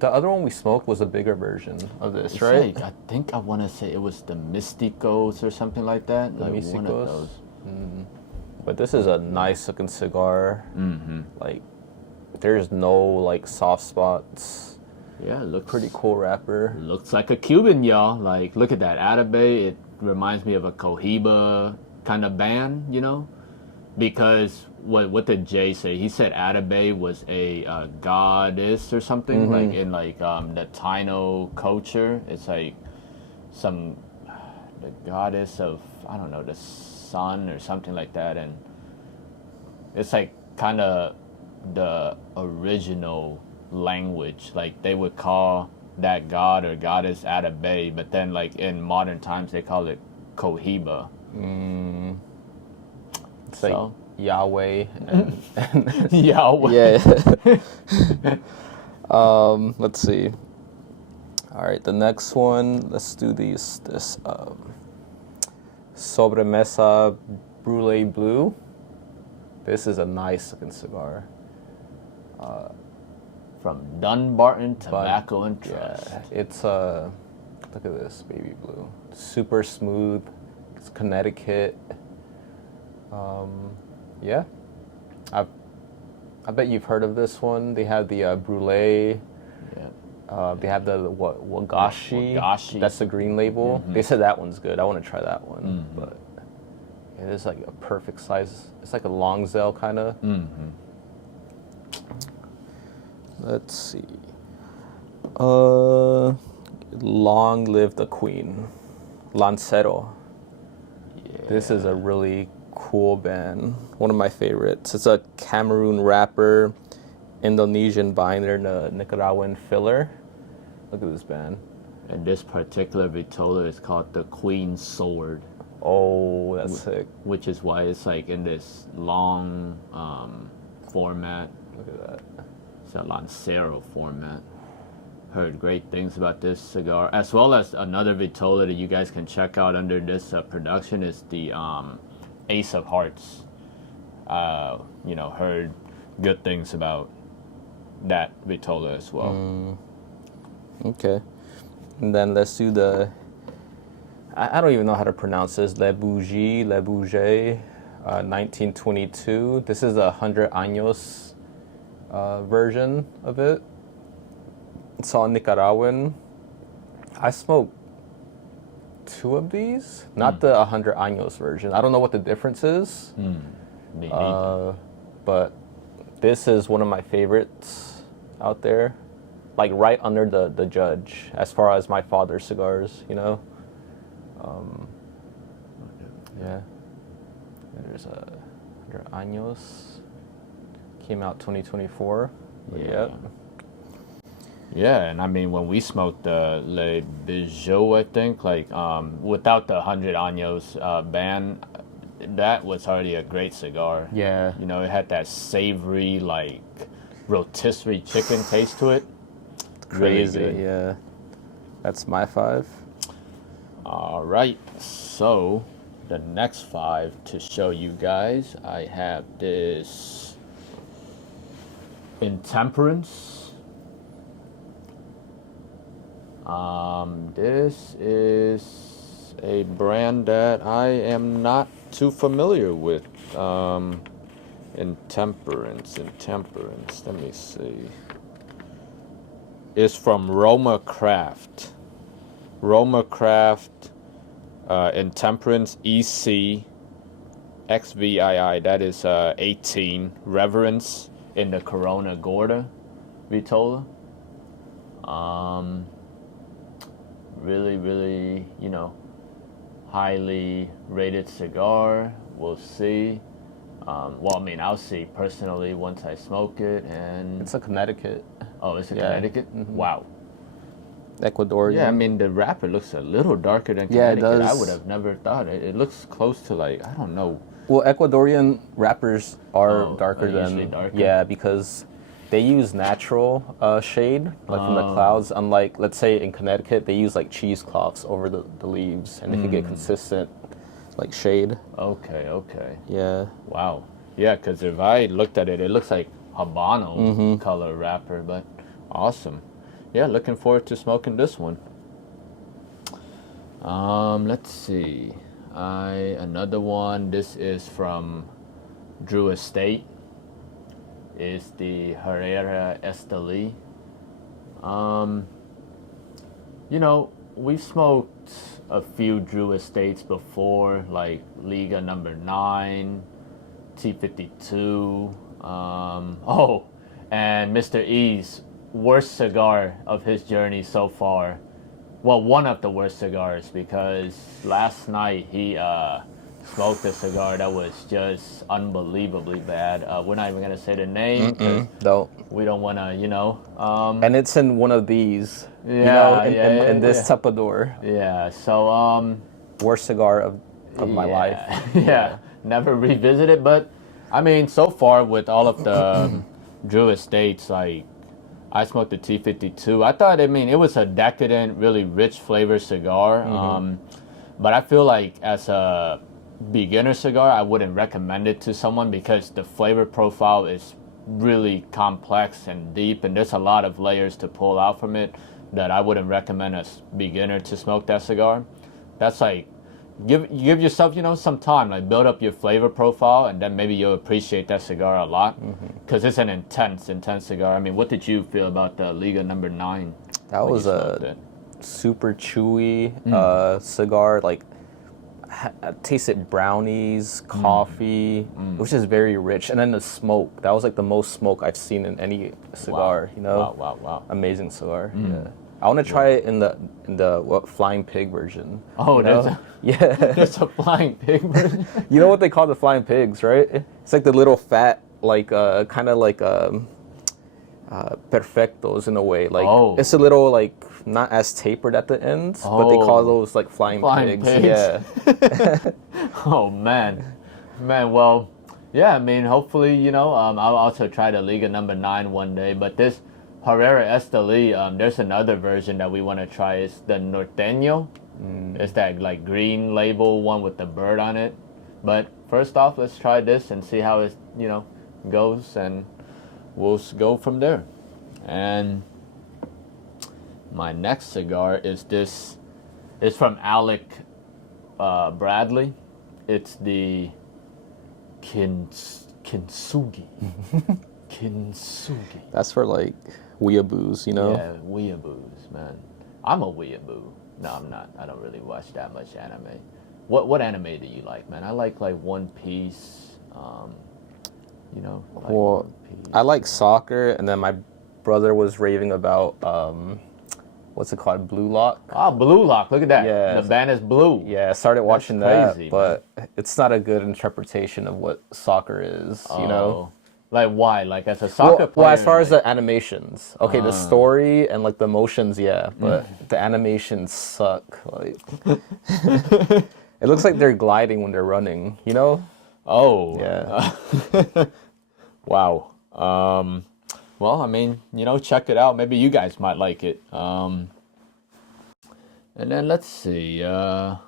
the other one we smoked was a bigger version of this, It's right? like, I think I want to say it was the Mysticos or something like that. The Like Mysticos? one of those. But this is a nice looking cigar. Mm-hmm. Like, there's no like soft spots. Yeah, it looks Pretty cool wrapper. Looks like a Cuban, y'all. Like, look at that Arabe. It reminds me of a Cohiba kind of band, you know? Because what did Jay say? He said Arabe was a goddess or something, like in like the Taino culture. It's like the goddess of, I don't know, the sun or something like that, and it's like kind of the original language. Like they would call that god or goddess Arabe, but then like in modern times they call it Cohiba. It's like Yahweh and Yahweh. yeah. Let's see. All right, the next one. Let's do this Sobremesa Brulee Blue. This is a nice looking cigar. From Dunbarton Tobacco and Trust. Yeah, it's look at this baby blue. Super smooth. It's Connecticut. Yeah. I bet you've heard of this one. They have the brulee. Yeah. They have the Wagashi. Wagashi. That's the green label. They said that one's good. I want to try that one. But it is like a perfect size. It's like a Longzell kind of. Let's see. Long live the queen. Lancero. Yeah. This is a really cool band. One of my favorites. It's a Cameroon wrapper, Indonesian binder, and a Nicaraguan filler. Look at this band. And this particular Vitola is called the Queen's Sword. Oh, that's sick. Which is why it's like in this long format. Look at that. It's a Lancero format. Heard great things about this cigar, as well as another Vitola that you guys can check out under this production is the Ace of Hearts. Heard good things about that Vitola as well. Okay. And then let's do the, I don't even know how to pronounce this, Le Bougie, 1922. This is a 100 años version of it. It's all Nicaraguan. I smoked 2 of these, not the 100 años version. I don't know what the difference is. Me neither. But this is one of my favorites out there. Like right under the judge as far as my father's cigars, you know? Yeah. There's a 100 años. Came out 2024. Yeah. Yeah, and I mean, when we smoked the Le Bijou, I think, like, without the 100 años band, that was already a great cigar. Yeah. You know, it had that savory, like, rotisserie chicken taste to it. Crazy, really good. Yeah. That's my 5. All right, so the next 5 to show you guys, I have this Intemperance. This is a brand that I am not too familiar with. Intemperance. Let me see. It's from Roma Craft. Intemperance EC XVII. That is 18. Reverence in the Corona Gorda Vitola. really, really, highly rated cigar. We'll see. Well, I mean, I'll see personally once I smoke it. And It's a Connecticut. oh, it's a Yeah. Connecticut. Wow. Ecuadorian. Yeah, I mean the wrapper looks a little darker than Yeah, it Connecticut. I does. would have never thought it. It looks close to like I don't know. Well, Ecuadorian wrappers are darker usually than darker? yeah, because they use natural shade like from the clouds. Unlike, let's say, in Connecticut, they use like cheesecloths over the leaves, and they can get consistent like shade. Okay, okay. Yeah. Wow. Yeah, because if I looked at it, it looks like Habano color wrapper, but awesome. Yeah, looking forward to smoking this one. Let's see. Another one. This is from Drew Estate. Is the Herrera Esteli. We've smoked a few Drew Estates before, like Liga number 9, T52. And Mr. E's worst cigar of his journey so far. Well, one of the worst cigars, because last night he smoked a cigar that was just unbelievably bad. We're not even gonna say the name because Don't. we don't want to, And it's in one of these. Yeah, in this Tupperdor. Yeah. So Worst cigar of my life. Yeah, never revisit it. But I mean, so far with all of the Drew Estates, like I smoked the T52. I thought, I mean, it was a decadent, really rich flavor cigar. But I feel like as a beginner cigar, I wouldn't recommend it to someone because the flavor profile is really complex and deep, and there's a lot of layers to pull out from it that I wouldn't recommend a beginner to smoke that cigar. That's like give yourself some time, like build up your flavor profile, and then maybe you'll appreciate that cigar a lot because it's an intense cigar. I mean, what did you feel about the Liga number 9? That was a super chewy cigar. Like I tasted brownies, coffee, which is very rich, and then the smoke. That was like the most smoke I've seen in any cigar. Wow. Amazing cigar. Yeah. I want to try it in the flying pig version. Oh, there's a flying pig version. You know what they call the flying pigs, right? It's like the little fat, like kind of like perfectos in a way. Like it's a little like not as tapered at the ends, but they call those like flying pigs. Yeah. Oh man. Well, yeah. I mean, hopefully, I'll also try the Liga number 9 one day. But this Herrera Esteli, there's another version that we want to try. It's the Norteño. It's that like green label one with the bird on it. But first off, let's try this and see how it goes, and we'll go from there. And my next cigar is this. It's from Alec Bradley. It's the Kintsugi. Kintsugi. That's for like weeaboos, Yeah, weeaboos, man. I'm a weeaboo. No, I'm not. I don't really watch that much anime. What anime do you like, man? I like One Piece. Well, I like soccer, and then my brother was raving about what's it called, Blue Lock. Ah, Blue Lock. Look at that. Yeah. The band is blue. Yeah, I started watching crazy, that, but it's not a good interpretation of what soccer is. Like why? Like as a soccer player? Well, as far as the animations, okay, the story and like the emotions, yeah, but the animations suck. Like, it looks like they're gliding when they're running. Oh. Yeah. Wow. Well, I mean, check it out. Maybe you guys might like it. And then let's see. I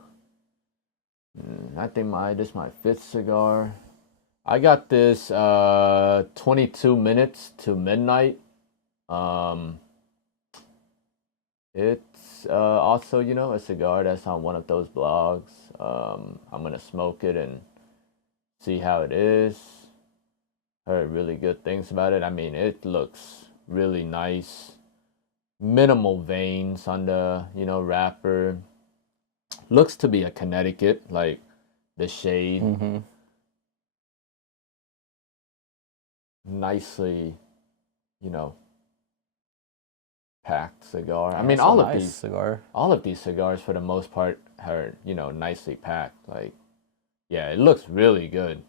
think this is my 5th cigar. I got this 22 minutes to midnight. It's also, a cigar that's on one of those blogs. I'm gonna smoke it and see how it is. Heard really good things about it. I mean, it looks really nice. Minimal veins on the, wrapper. Looks to be a Connecticut, like the shade. Nicely, packed cigar. I mean, That's a nice cigar. all of these cigars for the most part are, you know, nicely packed. Like, yeah, it looks really good.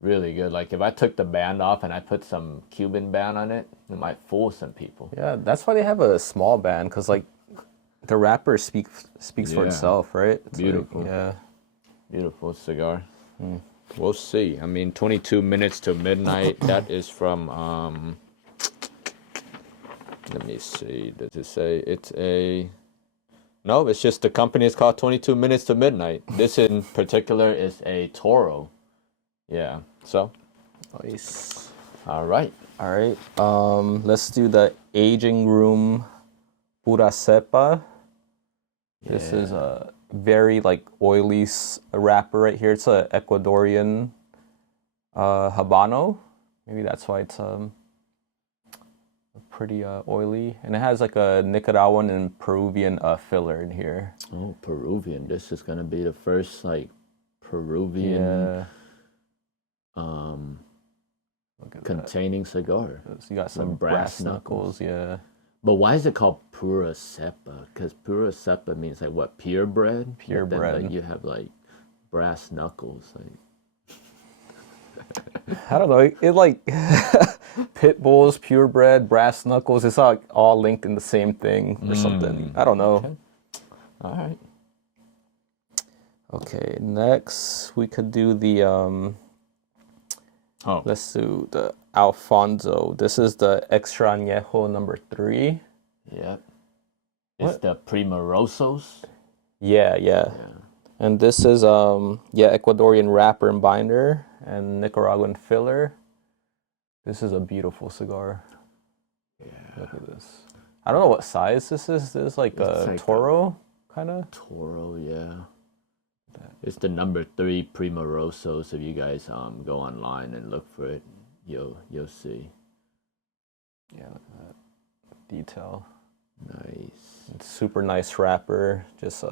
Really good. Like if I took the band off and I put some Cuban band on it, it might fool some people. Yeah, that's why they have a small band, because like the wrapper speaks for Yeah. itself, right? It's Beautiful. Like, yeah. Beautiful cigar. We'll see. I mean, 22 minutes to midnight. That is from let me see. Does it say it's a? No, it's just the company is called 22 Minutes to Midnight. This in particular is a Toro. Yeah. So, Nice. all right. All right. Let's do the aging room pura cepa. This is a very like oily wrapper right here. It's a Ecuadorian Habano. Maybe that's why it's pretty oily, and it has like a Nicaraguan and Peruvian filler in here. Oh, Peruvian. This is gonna be the first like Peruvian Yeah. Look at containing cigar. that. You got some brass knuckles. Yeah. But why is it called pura cepa? Because pura cepa means like what? Purebred. Pure But then, bread. like, you have like brass knuckles. Like I don't know. It like pit bulls, purebred, brass knuckles. It's like all linked in the same thing or something. I don't know. Okay. All right. Okay, next we could do the Oh, let's do the Alfonso. This is the Extra Añejo number 3. yep. It's What? the Primorosos. Yeah. Yeah. And this is Ecuadorian wrapper and binder and Nicaraguan filler. This is a beautiful cigar. Yeah. Look at this. I don't know what size this is. This is like a like Toro kind of. Toro, yeah. It's the number 3 Primorosos. If you guys go online and look for it, you'll see. Yeah, look at that detail. Nice. It's super nice wrapper. Just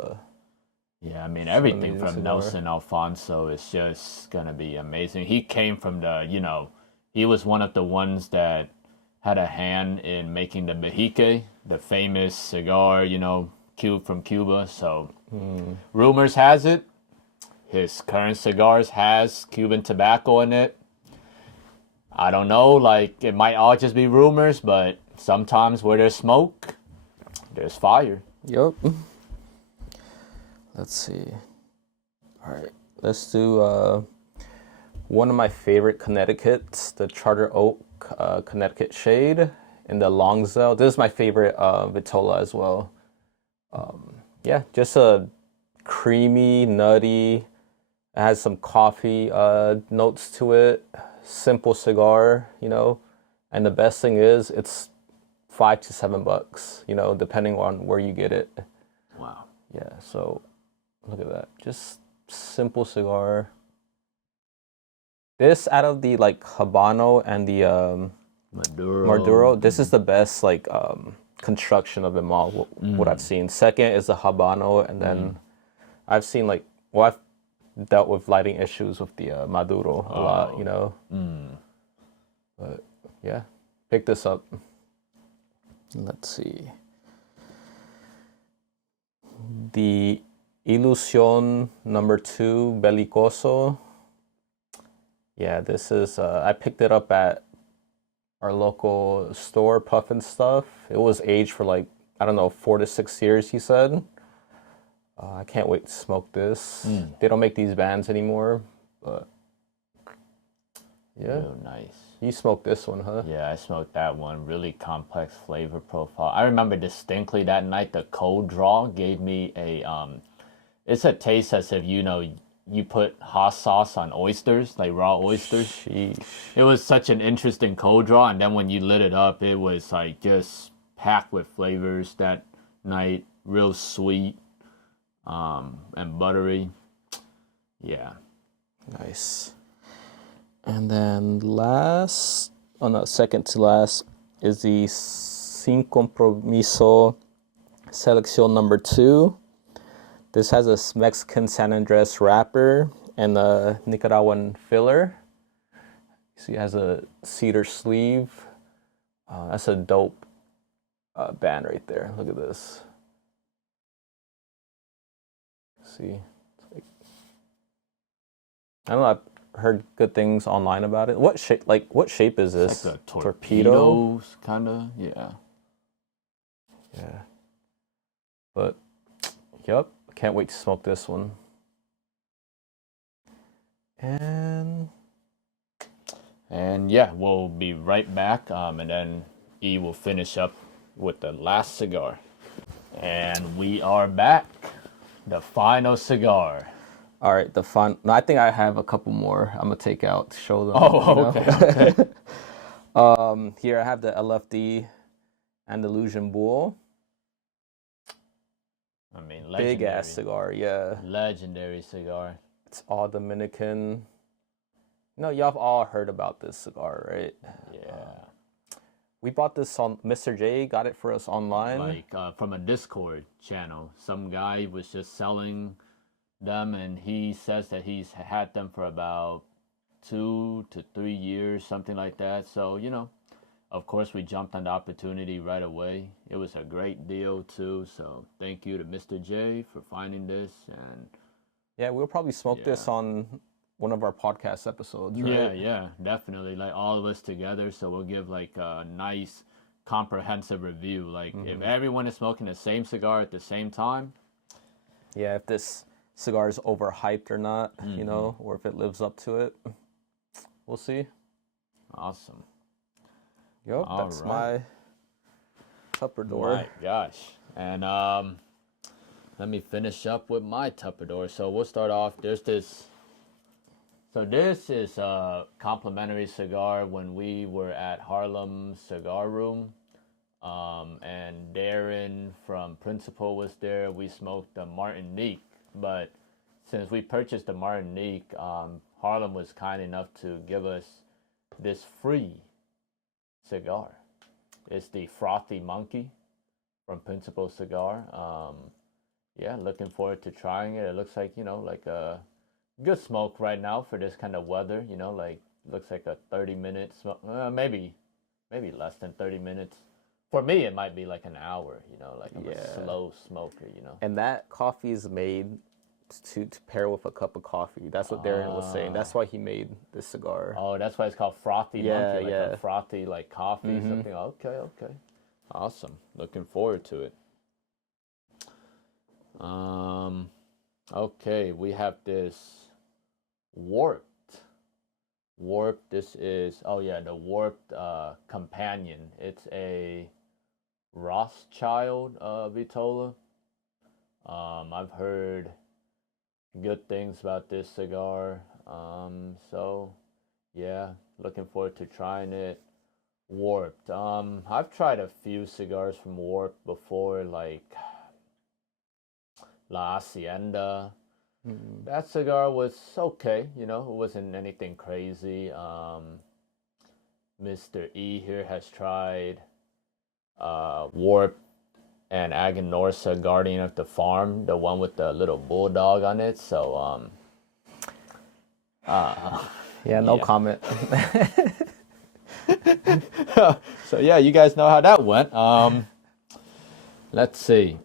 Yeah, I mean everything amazing from cigar. Nelson Alfonso is just gonna be amazing. He came from the, you know, he was one of the ones that had a hand in making the Mexique, the famous cigar, you know, from Cuba. So rumors has it, his current cigars has Cuban tobacco in it. I don't know, like it might all just be rumors, but sometimes where there's smoke, there's fire. Yup. Let's see. All right, let's do one of my favorite Connecticut's, the Charter Oak Connecticut Shade in the Longzell. This is my favorite Vitola as well. Yeah, just a creamy, nutty. It has some coffee notes to it. Simple cigar, you know. And the best thing is, it's $5 to $7, you know, depending on where you get it. Wow. Yeah, so look at that. Just simple cigar. This out of the like Habano and the Maduro, this is the best like construction of them all, what I've seen. Second is the Habano, and then I've seen like, well, I've dealt with lighting issues with the Maduro a lot, you know. But yeah, pick this up. Let's see. The Ilusión number 2 Belicoso. Yeah, this is, I picked it up at our local store, Puff and Stuff. It was aged for like, I don't know, 4 to 6 years, he said. I can't wait to smoke this. They don't make these bands anymore, but yeah. Real nice. You smoked this one, huh? Yeah, I smoked that one. Really complex flavor profile. I remember distinctly that night the cold draw gave me a it's a taste as if, you know, you put hot sauce on oysters, like raw oysters. Sheesh. It was such an interesting cold draw, and then when you lit it up, it was like just packed with flavors that night. Real sweet, and buttery. Yeah. Nice. And then last, second to last, is the Sin Compromiso Selección number 2. This has a Mexican San Andres wrapper and a Nicaraguan filler. See, it has a cedar sleeve. That's a dope band right there. Look at this. See, I don't know. I've heard good things online about it. What shape? Like, what shape is this? Like a Torpedo, kind of. Yeah. Yeah. But, yep. Can't wait to smoke this one. And yeah, we'll be right back, and then E will finish up with the last cigar. And we are back. The final cigar. all right, the fun. No, I think I have a couple more. I'm gonna take out to show them. Oh, okay. Here I have the LFD Andalusian Bull. I mean, Big ass cigar, yeah. Legendary cigar. It's all Dominican. No, y'all have all heard about this cigar, right? Yeah. We bought this on Mr. J, got it for us online. Like from a Discord channel. Some guy was just selling them, and he says that he's had them for about 2 to 3 years, something like that. So, you know, of course, we jumped on the opportunity right away. It was a great deal, too. So thank you to Mr. J for finding this. And yeah, we'll probably smoke this on one of our podcast episodes, right? Yeah, definitely. Like all of us together. So we'll give like a nice comprehensive review. Like if everyone is smoking the same cigar at the same time. Yeah, if this cigar is overhyped or not, you know, or if it lives up to it. We'll see. Awesome. Yep, that's my Tupperdor. My gosh. And let me finish up with my Tupperdor. So we'll start off. There's this. So this is a complimentary cigar when we were at Harlem Cigar Room. And Darren from Principal was there. We smoked the Martinique. But since we purchased the Martinique, Harlem was kind enough to give us this free cigar. It's the Frothy Monkey from Principal Cigar. Yeah, looking forward to trying it. It looks like, you know, like a good smoke right now for this kind of weather. You know, like looks like a 30-minute smoke. Maybe less than 30 minutes. For me, it might be like an hour. You know, like I'm a slow smoker. You know. And that coffee is made to pair with a cup of coffee. That's what Darren was saying. That's why he made this cigar. Oh, that's why it's called Frothy Monkey. Like yeah. a frothy like coffee, something. Okay. Awesome. Looking forward to it. Okay, we have this Warped. This is, the Warped Companion. It's a Rothschild Vitola. I've heard good things about this cigar. So yeah, looking forward to trying it. Warped. I've tried a few cigars from Warped before, like La Hacienda. That cigar was okay, you know, it wasn't anything crazy. Mr. E here has tried Warped and Aganorsa Guardian of the Farm, the one with the little bulldog on it. So no comment. So yeah, you guys know how that went. Let's see.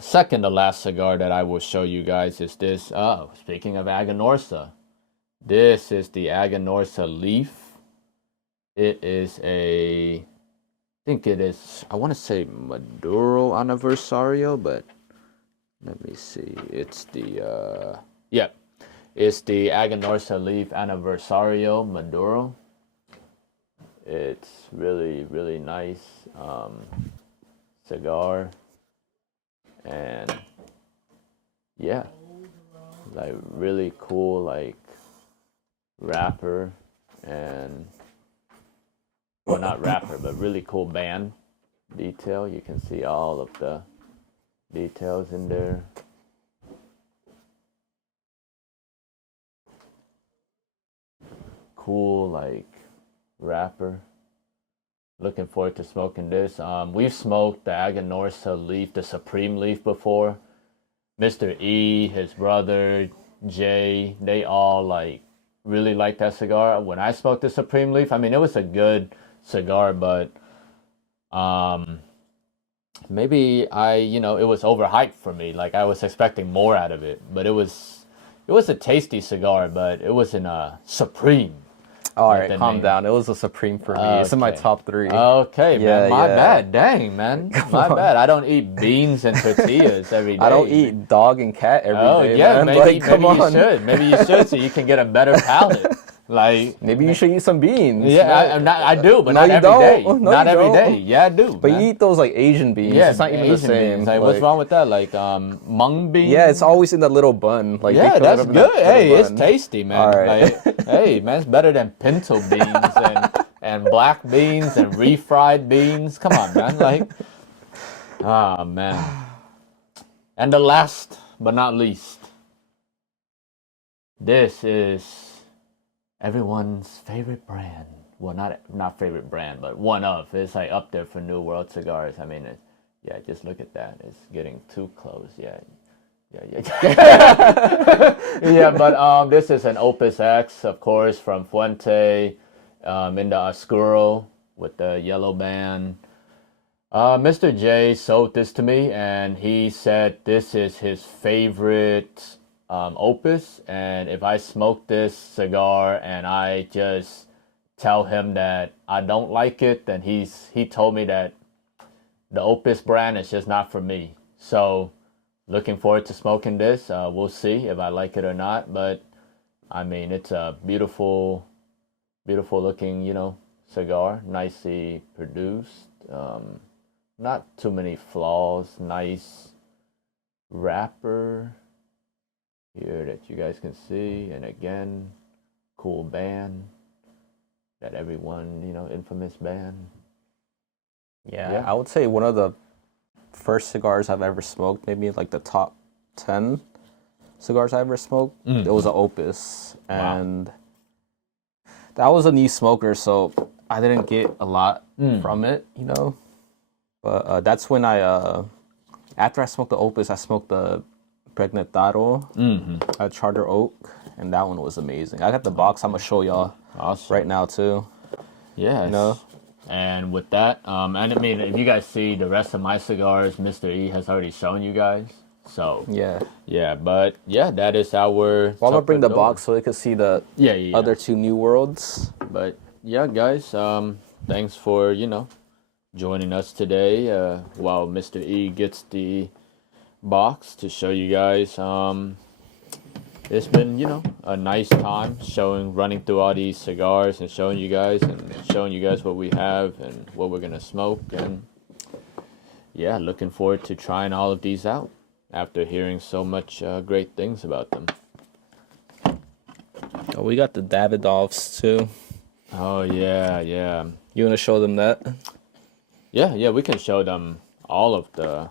Second to last cigar that I will show you guys is this. Speaking of Aganorsa, this is the Aganorsa Leaf. It is I want to say Maduro Anniversario, but let me see. It's the, it's the Aganorsa Leaf Anniversario Maduro. It's really, really nice cigar. And yeah, like really cool, like wrapper, and well, not wrapper, but really cool band detail. You can see all of the details in there. Cool, like wrapper. Looking forward to smoking this. We've smoked the Aganorsa Leaf, the Supreme Leaf before. Mr. E, his brother, Jay, they all like really like that cigar. When I smoked the Supreme Leaf, I mean, it was a good cigar, but Um, maybe it was overhyped for me. Like I was expecting more out of it, but it was a tasty cigar, but it wasn't a supreme All like right, the calm name. down. It was a Supreme for me. It's in my Okay. top three. Okay, man. Yeah, My yeah. bad. Dang, man. Come My on. bad. I don't eat beans and tortillas every I don't day, man. eat dog and cat every Oh day, yeah, man. maybe Like, come maybe you on. should. Maybe you should so you can get a better palate. Like Maybe you should eat some beans. yeah, I do, but No, not you every day. don't. No, Not you every day. don't. Yeah, I do, But you man. eat those like Asian beans. Yeah, It's not even the Asian same. beans. Like, what's wrong with that? Like mung beans? Yeah, it's always in that little bun. Like they Yeah, cook it that's up in that good. Hey, little it's bun. tasty, man. All right. Like, hey, man, it's better than pinto beans and black beans and refried beans. Come on, man. Like, ah, man. And the last but not least, this is everyone's favorite brand. Well, not favorite brand, but one of. It's like up there for New World cigars. I mean, yeah, just look at that. It's getting too close. Yeah, yeah. Yeah, but this is an Opus X, of course, from Fuente, in the Oscuro with the yellow band. Mr. J sold this to me, and he said this is his favorite Opus. And if I smoke this cigar and I just tell him that I don't like it, then he told me that the Opus brand is just not for me. So looking forward to smoking this. We'll see if I like it or not. But I mean, it's a beautiful, beautiful looking, cigar, nicely produced. Not too many flaws. Nice wrapper here that you guys can see, and again, cool band that everyone, infamous band. Yeah, Yeah. I would say one of the first cigars I've ever smoked, maybe like the top 10 cigars I ever smoked. It was an Opus. Wow. And that was a new smoker, so I didn't get a lot from it, But that's when after I smoked the Opus, I smoked the Pregnataro Charter Oak, and that one was amazing. I got the box. I'm going to show y'all Awesome. right now, too. Yes. And with that, and I mean, if you guys see the rest of my cigars, Mr. E has already shown you guys. So Yeah. But yeah, that is our. Well, I'm going to bring the Tupperdor. box so they can see the Yeah. other two New Worlds. But yeah, guys, thanks for joining us today. While Mr. E gets the box to show you guys. It's been a nice time running through all these cigars and showing you guys what we have and what we're gonna smoke, and yeah, looking forward to trying all of these out after hearing so much great things about them. Oh, we got the Davidoffs, too. Oh yeah. You want to show them that? Yeah, we can show them all of the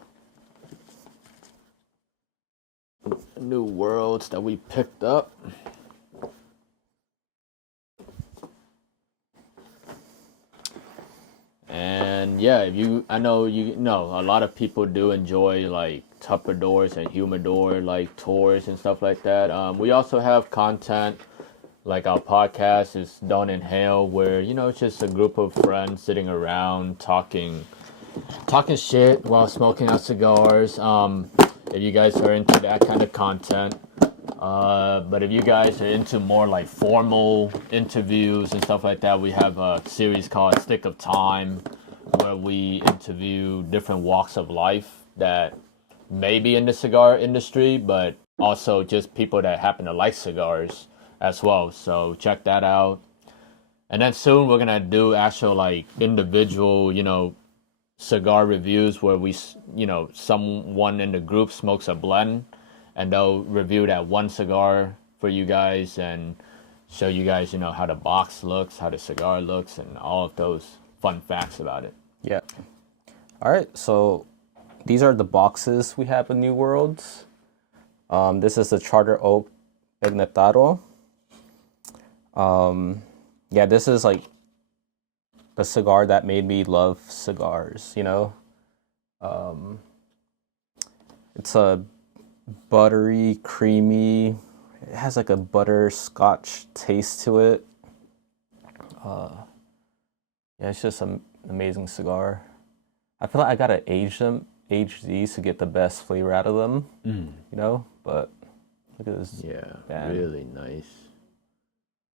New Worlds that we picked up. And yeah, I know a lot of people do enjoy like Tupperdors and Humidor like tours and stuff like that. We also have content like our podcast is Don't Inhale, where it's just a group of friends sitting around talking shit while smoking our cigars. If you guys are into that kind of content, but if you guys are into more like formal interviews and stuff like that, we have a series called Stick of Time, where we interview different walks of life that may be in the cigar industry, but also just people that happen to like cigars as well. So check that out. And then soon we're gonna do actual like individual, cigar reviews where someone in the group smokes a blend and they'll review that one cigar for you guys and show you guys, how the box looks, how the cigar looks, and all of those fun facts about it. Yeah. All right, so these are the boxes we have in New Worlds. This is the Charter Oak Ignataro. Yeah, this is like the cigar that made me love cigars, It's a buttery, creamy, it has like a butterscotch taste to it. Yeah, it's just an amazing cigar. I feel like I gotta age these to get the best flavor out of them. You know, but look at this. Yeah, band. really nice.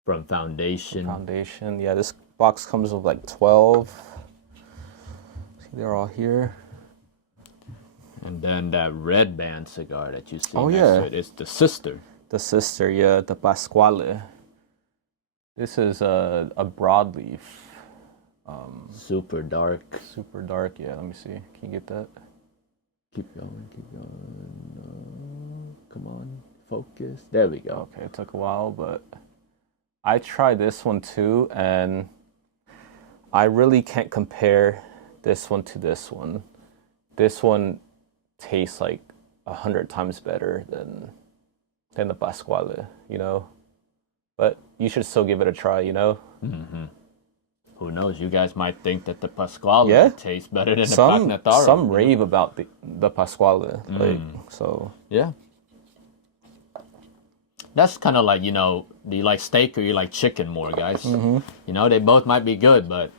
From Foundation. Foundation. Yeah, this box comes with like 12. See, they're all here. And then that red band cigar that you see Oh, next yeah. to it is the sister. The sister, yeah, the Pasquale. This is a broadleaf. Super dark. Super dark. Yeah, let me see. Can you get that? Keep going, keep going. Come on, focus. There we go. Okay, it took a while, but I tried this one too, and I really can't compare this one to this one. This one tastes like 100 times better than the Pasquale, you know? But you should still give it a try, you know? Who knows? You guys might think that the Pasquale tastes better than the Pagnataro. Some rave about the Pasquale, like, so. Yeah. That's kind of like, you know, do you like steak or you like chicken more, guys? You know, they both might be good, but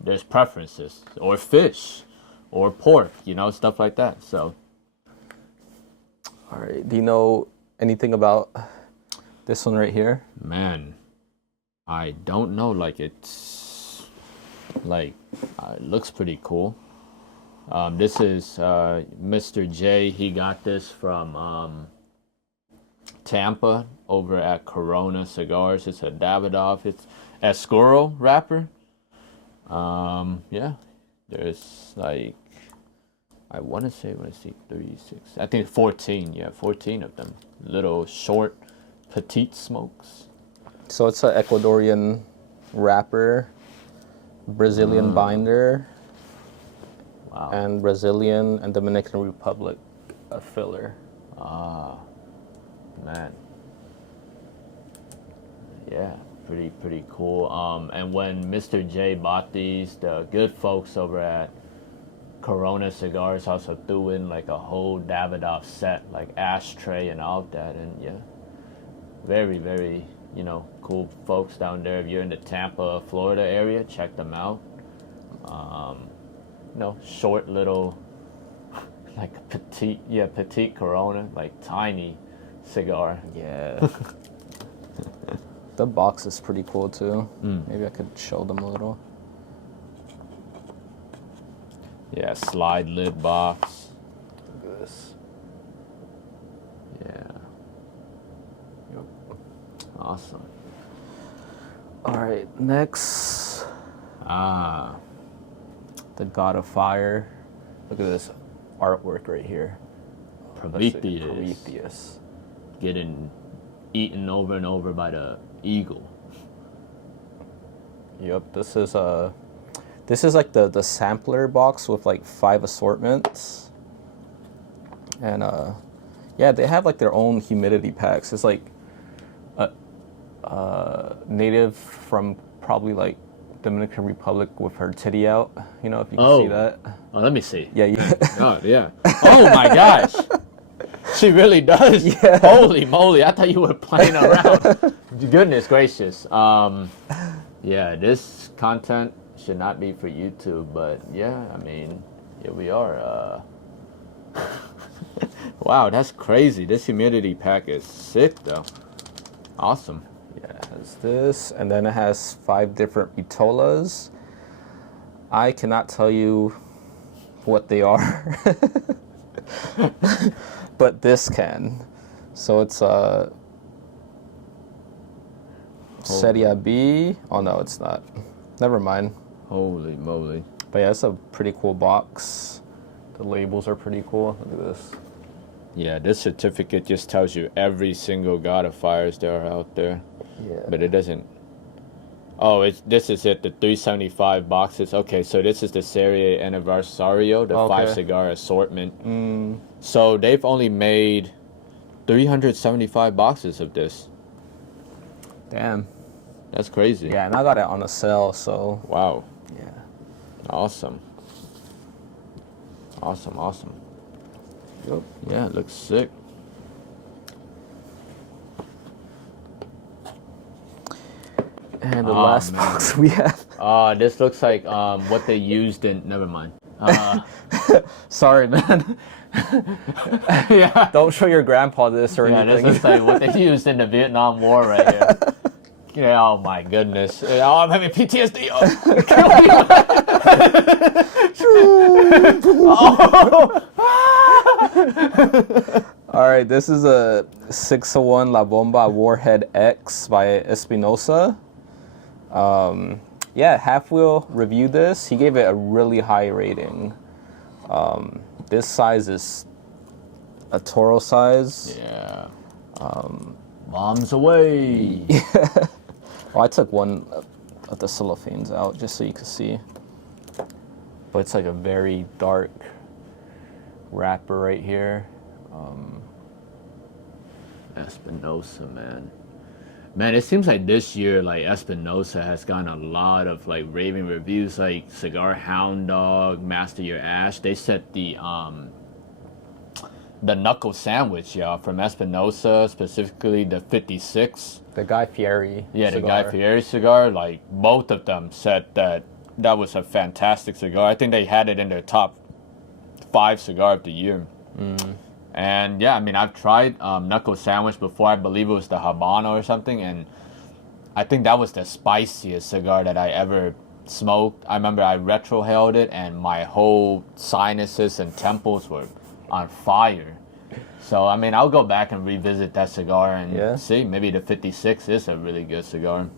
there's preferences. Or fish, or pork, you know, stuff like that. So. All right. Do you know anything about this one right here? Man, I don't know. Like, it's like it looks pretty cool. This is Mr. J. He got this from Tampa over at Corona Cigars. It's a Davidoff. It's Escuro wrapper. Yeah, there's like, I want to say, 36. I think 14. Yeah, 14 of them. Little short, petite smokes. So it's an Ecuadorian wrapper, Brazilian binder, Wow. and Brazilian and Dominican Republic filler. Man. Yeah, pretty cool. And when Mr. J bought these, the good folks over at Corona Cigars also threw in like a whole Davidoff set, like ashtray and all of that. And yeah, very, very, you know, cool folks down there. If you're in the Tampa, Florida area, check them out. You know, short little, like petite Corona, like tiny cigar. Yeah. The box is pretty cool too. Maybe I could show them a little. Yeah, slide lid box. Look at this. Yeah. Awesome. All right, next, the God of Fire. Look at this artwork right here. Prometheus. Prometheus. Getting eaten over and over by the eagle. Yep, this is like the sampler box with like 5 assortments. And yeah, they have like their own humidity packs. It's like native from probably like Dominican Republic with her titty out. You know, if you can see that. Oh, let me see. Yeah, yeah. God, yeah. Oh my gosh. She really does. Yeah. Holy moly. I thought you were playing around. Goodness gracious. Yeah, this content should not be for YouTube, but yeah, I mean, here we are. Wow, that's crazy. This humidity pack is sick though. Awesome. Yeah, it has this, and then it has 5 different vitolas. I cannot tell you what they are, but this can. So it's Serie B. Oh no, it's not. Never mind. Holy moly. But yeah, it's a pretty cool box. The labels are pretty cool. Look at this. Yeah, this certificate just tells you every single God of Fires there are out there. Yeah. But it doesn't. Oh, this is it, the 375 boxes. Okay, so this is the Serie Anniversario, the 5 cigar assortment. So they've only made 375 boxes of this. Damn. That's crazy. Yeah, and I got it on a sale, so. Wow. Yeah. Awesome. Awesome. Yep. Yeah, it looks sick. And the last box we have. This looks like what they used in. Never mind. Sorry, man. Yeah. Don't show your grandpa this or Yeah, anything. this is like what they used in the Vietnam War right here. Yeah, oh my goodness. Oh, I'm having PTSD. Oh, All right, this is a 601 La Bomba Warhead X by Espinosa. Yeah, Half Wheel reviewed this. He gave it a really high rating. This size is a Toro size. yeah. Bombs away. Oh, I took one of the cellophanes out just so you could see. But it's like a very dark wrapper right here. Espinosa, man. Man, it seems like this year, like Espinosa has gotten a lot of like raving reviews. Like Cigar Hound Dog, Master Your Ash. They set the knuckle sandwich, yeah, from Espinosa, specifically the 56. The Guy Fieri. Yeah, the cigar. Guy Fieri cigar. Like both of them said that was a fantastic cigar. I think they had it in their top 5 cigar of the year. And yeah, I mean, I've tried knuckle sandwich before. I believe it was the Habano or something, and I think that was the spiciest cigar that I ever smoked. I remember I retrohaled it, and my whole sinuses and temples were on fire. So I mean, I'll go back and revisit that cigar and see. Maybe the 56 is a really good cigar.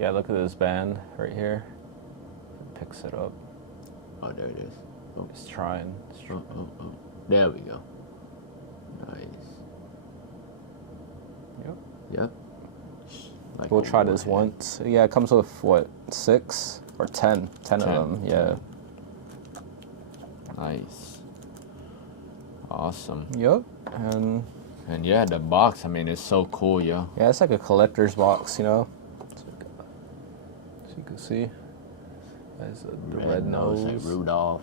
Yeah, look at this band right here. Picks it up. Oh, there it is. Oh, It's trying. oh. There we go. Nice. Yep. Yep. Like We'll a try this warhead. once. Yeah, it comes with what, 6 or 10? 10 of 10. them. Yeah. Nice. Awesome. Yep. And yeah, the box, I mean, it's so cool, yo. yeah, it's like a collector's box, you know. So you can see. There's the red nose. like Rudolph.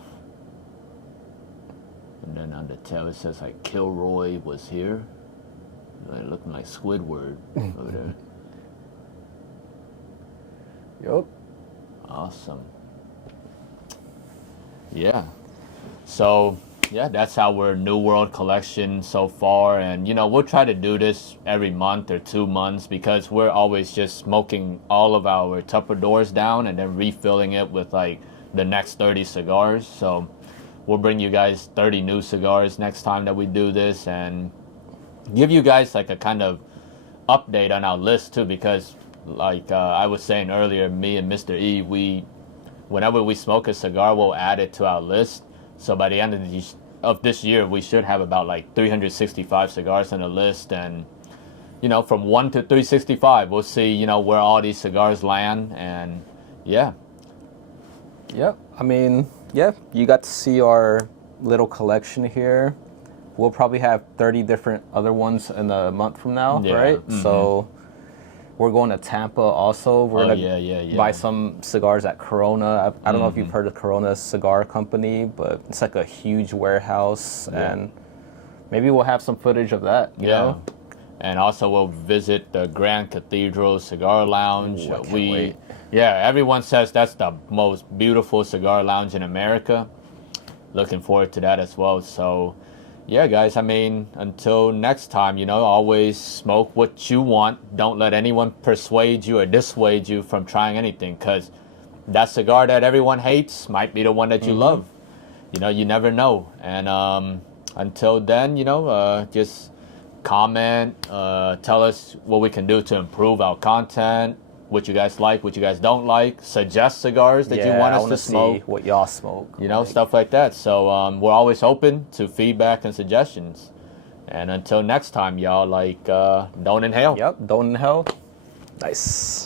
And then on the tail it says like Kilroy was here. Like, looking like Squidward over there. Yep. Awesome. Yeah. So, yeah, that's our New World collection so far. And, you know, we'll try to do this every month or 2 months because we're always just smoking all of our Tupperdors down and then refilling it with, like, the next 30 cigars. So we'll bring you guys 30 new cigars next time that we do this and give you guys, like, a kind of update on our list, too, because, like I was saying earlier, me and Mr. E, whenever we smoke a cigar, we'll add it to our list. So by the end of this year, we should have about like 365 cigars on the list. And, you know, from 1 to 365, we'll see, you know, where all these cigars land. And, yeah. Yep. I mean, yeah, you got to see our little collection here. We'll probably have 30 different other ones in a month from now, Yeah. right? Mhm. So we're going to Tampa also. We're gonna yeah. buy some cigars at Corona. I don't know if you've Mm-hmm. heard of Corona Cigar Company, but it's like a huge warehouse, and maybe we'll have some footage of that. You know? And also we'll visit the Grand Cathedral Cigar Lounge. Ooh, I can't wait. Yeah, everyone says that's the most beautiful cigar lounge in America. Looking forward to that as well. So, yeah, guys, I mean, until next time, you know, always smoke what you want. Don't let anyone persuade you or dissuade you from trying anything, because that cigar that everyone hates might be the one that you love. You know, you never know. And until then, you know, just comment, tell us what we can do to improve our content, what you guys like, what you guys don't like, suggest cigars that you want I us wanna to smoke. see what y'all smoke. You know, stuff like that. So we're always open to feedback and suggestions. And until next time, y'all, like, don't inhale. Yep, don't inhale. Nice.